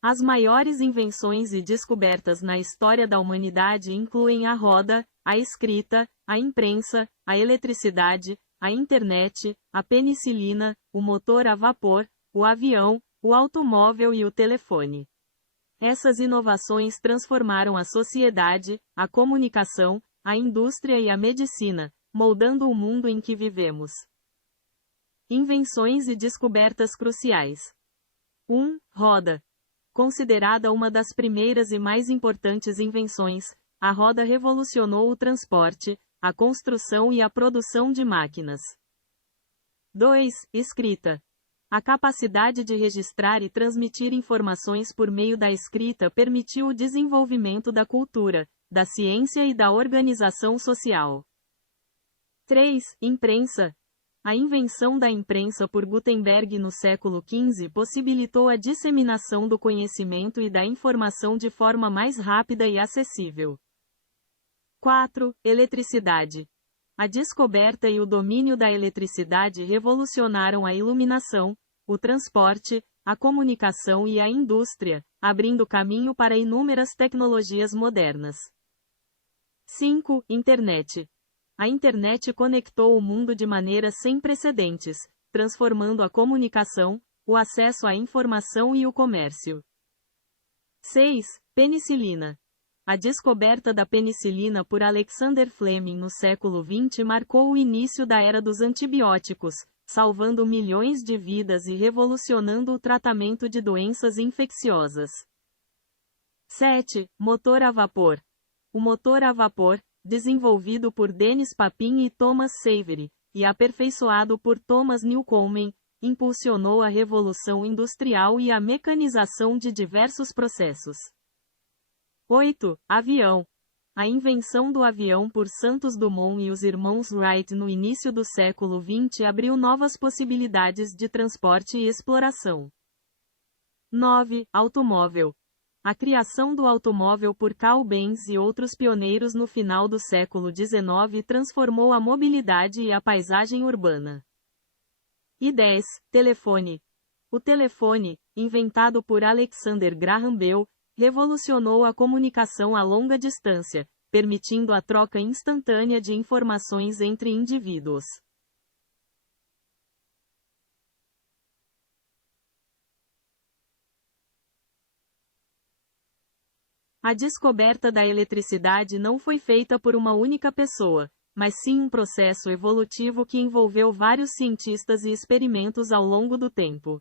As maiores invenções e descobertas na história da humanidade incluem a roda, a escrita, a imprensa, a eletricidade, a internet, a penicilina, o motor a vapor, o avião, o automóvel e o telefone. Essas inovações transformaram a sociedade, a comunicação, a indústria e a medicina, moldando o mundo em que vivemos. Invenções e descobertas cruciais. 1. Roda. Considerada uma das primeiras e mais importantes invenções, a roda revolucionou o transporte, a construção e a produção de máquinas. 2. Escrita. A capacidade de registrar e transmitir informações por meio da escrita permitiu o desenvolvimento da cultura, da ciência e da organização social. 3. Imprensa. A invenção da imprensa por Gutenberg no século XV possibilitou a disseminação do conhecimento e da informação de forma mais rápida e acessível. 4. Eletricidade. A descoberta e o domínio da eletricidade revolucionaram a iluminação, o transporte, a comunicação e a indústria, abrindo caminho para inúmeras tecnologias modernas. 5. Internet. A internet conectou o mundo de maneira sem precedentes, transformando a comunicação, o acesso à informação e o comércio. 6. Penicilina. A descoberta da penicilina por Alexander Fleming no século XX marcou o início da era dos antibióticos, salvando milhões de vidas e revolucionando o tratamento de doenças infecciosas. 7. Motor a vapor. O motor a vapor, desenvolvido por Dennis Papin e Thomas Savery, e aperfeiçoado por Thomas Newcomen, impulsionou a revolução industrial e a mecanização de diversos processos. 8. Avião. A invenção do avião por Santos Dumont e os irmãos Wright no início do século XX abriu novas possibilidades de transporte e exploração. 9. Automóvel. A criação do automóvel por Carl Benz e outros pioneiros no final do século XIX transformou a mobilidade e a paisagem urbana. E 10. Telefone. O telefone, inventado por Alexander Graham Bell, revolucionou a comunicação a longa distância, permitindo a troca instantânea de informações entre indivíduos. A descoberta da eletricidade não foi feita por uma única pessoa, mas sim um processo evolutivo que envolveu vários cientistas e experimentos ao longo do tempo.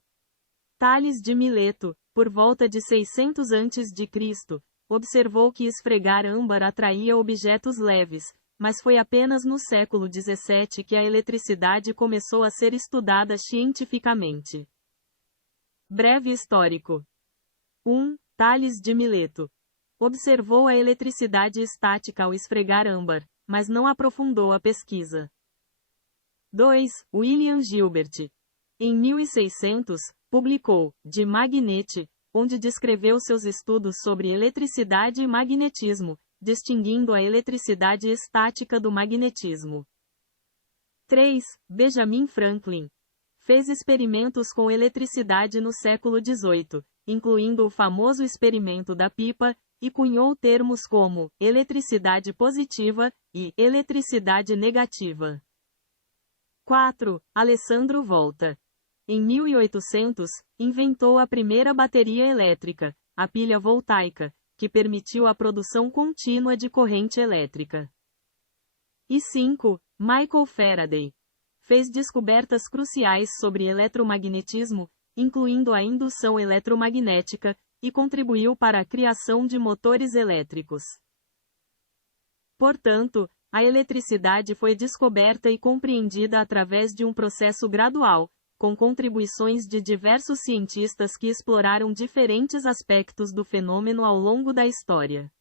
Tales de Mileto, por volta de 600 a.C., observou que esfregar âmbar atraía objetos leves, mas foi apenas no século XVII que a eletricidade começou a ser estudada cientificamente. Breve histórico. 1. Tales de Mileto. Observou a eletricidade estática ao esfregar âmbar, mas não aprofundou a pesquisa. 2. William Gilbert. Em 1600, publicou De Magnete, onde descreveu seus estudos sobre eletricidade e magnetismo, distinguindo a eletricidade estática do magnetismo. 3. Benjamin Franklin. Fez experimentos com eletricidade no século XVIII, incluindo o famoso experimento da pipa, e cunhou termos como eletricidade positiva e eletricidade negativa. 4. Alessandro Volta. Em 1800, inventou a primeira bateria elétrica, a pilha voltaica, que permitiu a produção contínua de corrente elétrica. E 5. Michael Faraday. Fez descobertas cruciais sobre eletromagnetismo, incluindo a indução eletromagnética, e contribuiu para a criação de motores elétricos. Portanto, a eletricidade foi descoberta e compreendida através de um processo gradual, com contribuições de diversos cientistas que exploraram diferentes aspectos do fenômeno ao longo da história.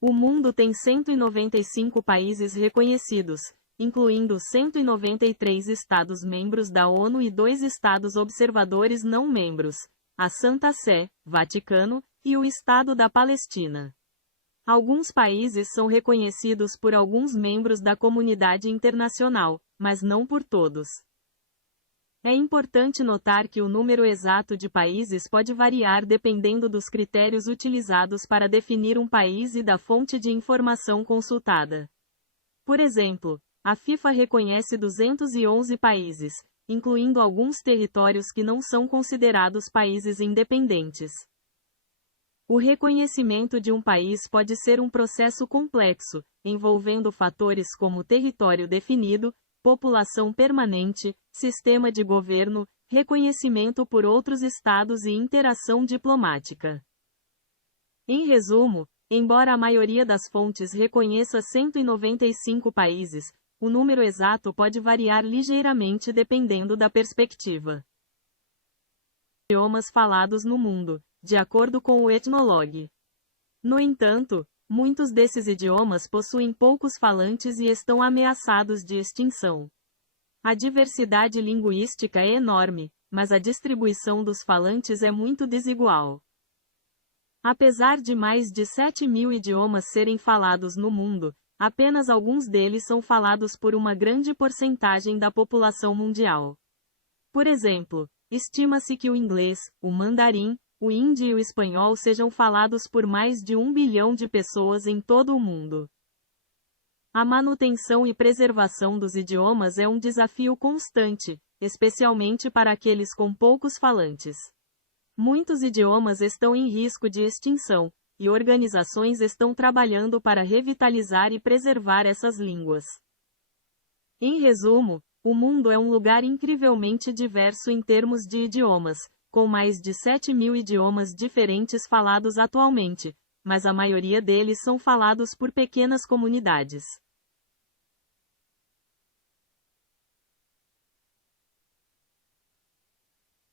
O mundo tem 195 países reconhecidos, incluindo 193 Estados-membros da ONU e 2 Estados observadores não-membros, a Santa Sé, Vaticano, e o Estado da Palestina. Alguns países são reconhecidos por alguns membros da comunidade internacional, mas não por todos. É importante notar que o número exato de países pode variar dependendo dos critérios utilizados para definir um país e da fonte de informação consultada. Por exemplo, a FIFA reconhece 211 países, incluindo alguns territórios que não são considerados países independentes. O reconhecimento de um país pode ser um processo complexo, envolvendo fatores como território definido, população permanente, sistema de governo, reconhecimento por outros estados e interação diplomática. Em resumo, embora a maioria das fontes reconheça 195 países, o número exato pode variar ligeiramente dependendo da perspectiva. Idiomas falados no mundo, de acordo com o Ethnologue. No entanto, muitos desses idiomas possuem poucos falantes e estão ameaçados de extinção. A diversidade linguística é enorme, mas a distribuição dos falantes é muito desigual. Apesar de mais de 7.000 idiomas serem falados no mundo, apenas alguns deles são falados por uma grande porcentagem da população mundial. Por exemplo, estima-se que o inglês, o mandarim, o hindi e o espanhol sejam falados por mais de 1 bilhão de pessoas em todo o mundo. A manutenção e preservação dos idiomas é um desafio constante, especialmente para aqueles com poucos falantes. Muitos idiomas estão em risco de extinção, e organizações estão trabalhando para revitalizar e preservar essas línguas. Em resumo, o mundo é um lugar incrivelmente diverso em termos de idiomas, com mais de 7.000 idiomas diferentes falados atualmente, mas a maioria deles são falados por pequenas comunidades.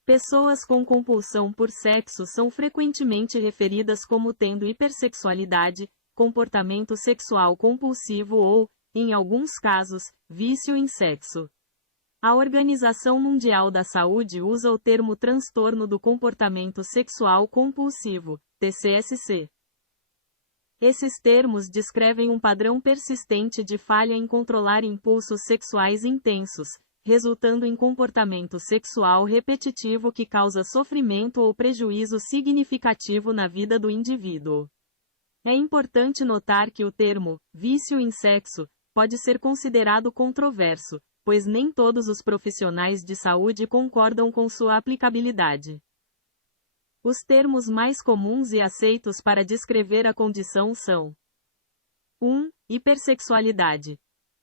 Pessoas com compulsão por sexo são frequentemente referidas como tendo hipersexualidade, comportamento sexual compulsivo ou, em alguns casos, vício em sexo. A Organização Mundial da Saúde usa o termo transtorno do comportamento sexual compulsivo, TCSC. Esses termos descrevem um padrão persistente de falha em controlar impulsos sexuais intensos, resultando em comportamento sexual repetitivo que causa sofrimento ou prejuízo significativo na vida do indivíduo. É importante notar que o termo vício em sexo pode ser considerado controverso, pois nem todos os profissionais de saúde concordam com sua aplicabilidade. Os termos mais comuns e aceitos para descrever a condição são: 1. Hipersexualidade.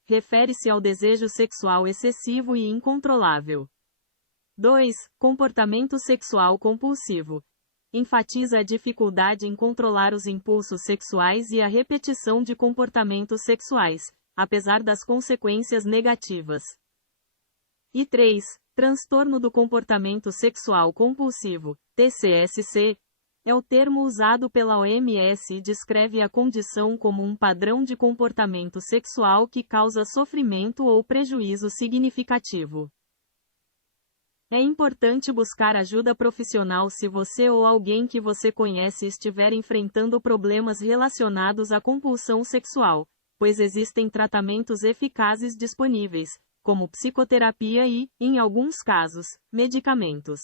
Refere-se ao desejo sexual excessivo e incontrolável. 2. Comportamento sexual compulsivo. Enfatiza a dificuldade em controlar os impulsos sexuais e a repetição de comportamentos sexuais, apesar das consequências negativas. E 3. Transtorno do comportamento sexual compulsivo, TCSC, é o termo usado pela OMS e descreve a condição como um padrão de comportamento sexual que causa sofrimento ou prejuízo significativo. É importante buscar ajuda profissional se você ou alguém que você conhece estiver enfrentando problemas relacionados à compulsão sexual, pois existem tratamentos eficazes disponíveis, como psicoterapia e, em alguns casos, medicamentos.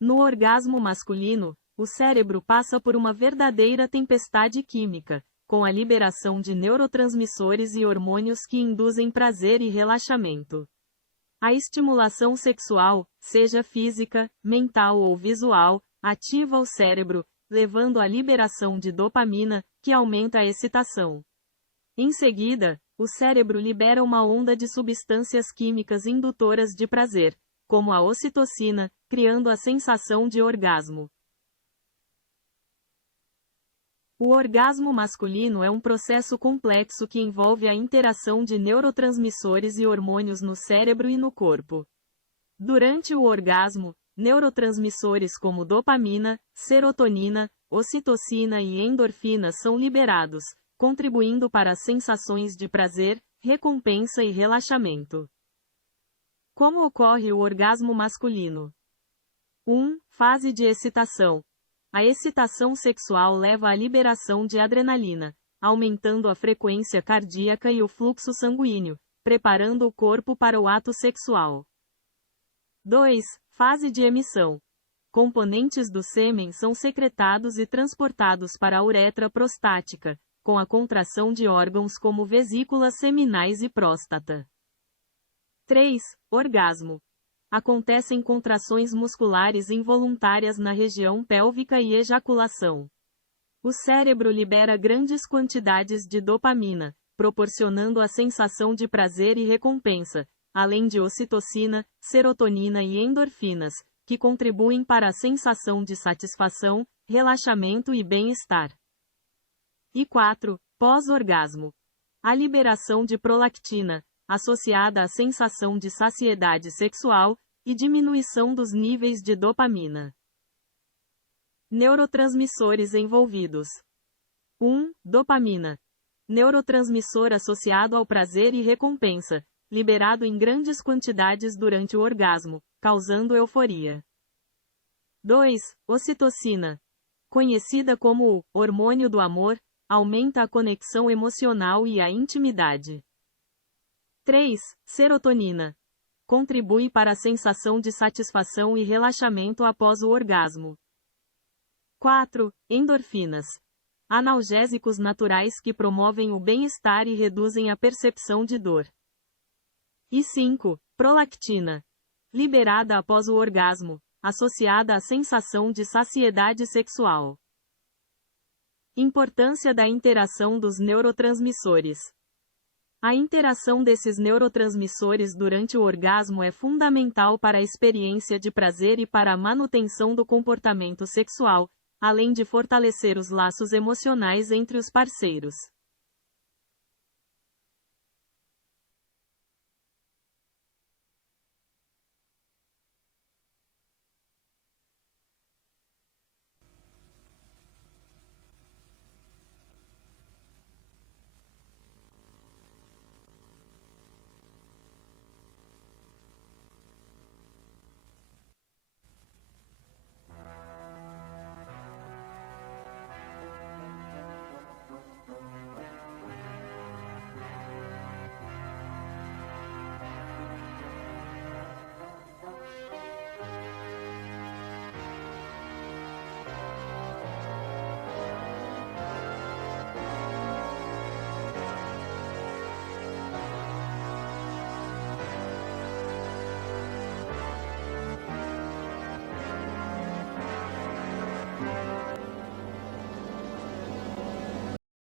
No orgasmo masculino, o cérebro passa por uma verdadeira tempestade química, com a liberação de neurotransmissores e hormônios que induzem prazer e relaxamento. A estimulação sexual, seja física, mental ou visual, ativa o cérebro, levando à liberação de dopamina, que aumenta a excitação. Em seguida, o cérebro libera uma onda de substâncias químicas indutoras de prazer, como a ocitocina, criando a sensação de orgasmo. O orgasmo masculino é um processo complexo que envolve a interação de neurotransmissores e hormônios no cérebro e no corpo. Durante o orgasmo, neurotransmissores como dopamina, serotonina, ocitocina e endorfina são liberados, contribuindo para as sensações de prazer, recompensa e relaxamento. Como ocorre o orgasmo masculino? 1. Fase de excitação. A excitação sexual leva à liberação de adrenalina, aumentando a frequência cardíaca e o fluxo sanguíneo, preparando o corpo para o ato sexual. 2. Fase de emissão. Componentes do sêmen são secretados e transportados para a uretra prostática, com a contração de órgãos como vesículas seminais e próstata. 3. Orgasmo. Acontecem contrações musculares involuntárias na região pélvica e ejaculação. O cérebro libera grandes quantidades de dopamina, proporcionando a sensação de prazer e recompensa, além de ocitocina, serotonina e endorfinas, que contribuem para a sensação de satisfação, relaxamento e bem-estar. E 4. Pós-orgasmo. A liberação de prolactina, associada à sensação de saciedade sexual, e diminuição dos níveis de dopamina. Neurotransmissores envolvidos. 1. Dopamina. Neurotransmissor associado ao prazer e recompensa, liberado em grandes quantidades durante o orgasmo, causando euforia. 2. Ocitocina. Conhecida como o hormônio do amor, aumenta a conexão emocional e a intimidade. 3. Serotonina. Contribui para a sensação de satisfação e relaxamento após o orgasmo. 4. Endorfinas. Analgésicos naturais que promovem o bem-estar e reduzem a percepção de dor. E 5. Prolactina. Liberada após o orgasmo, associada à sensação de saciedade sexual. Importância da interação dos neurotransmissores. A interação desses neurotransmissores durante o orgasmo é fundamental para a experiência de prazer e para a manutenção do comportamento sexual, além de fortalecer os laços emocionais entre os parceiros.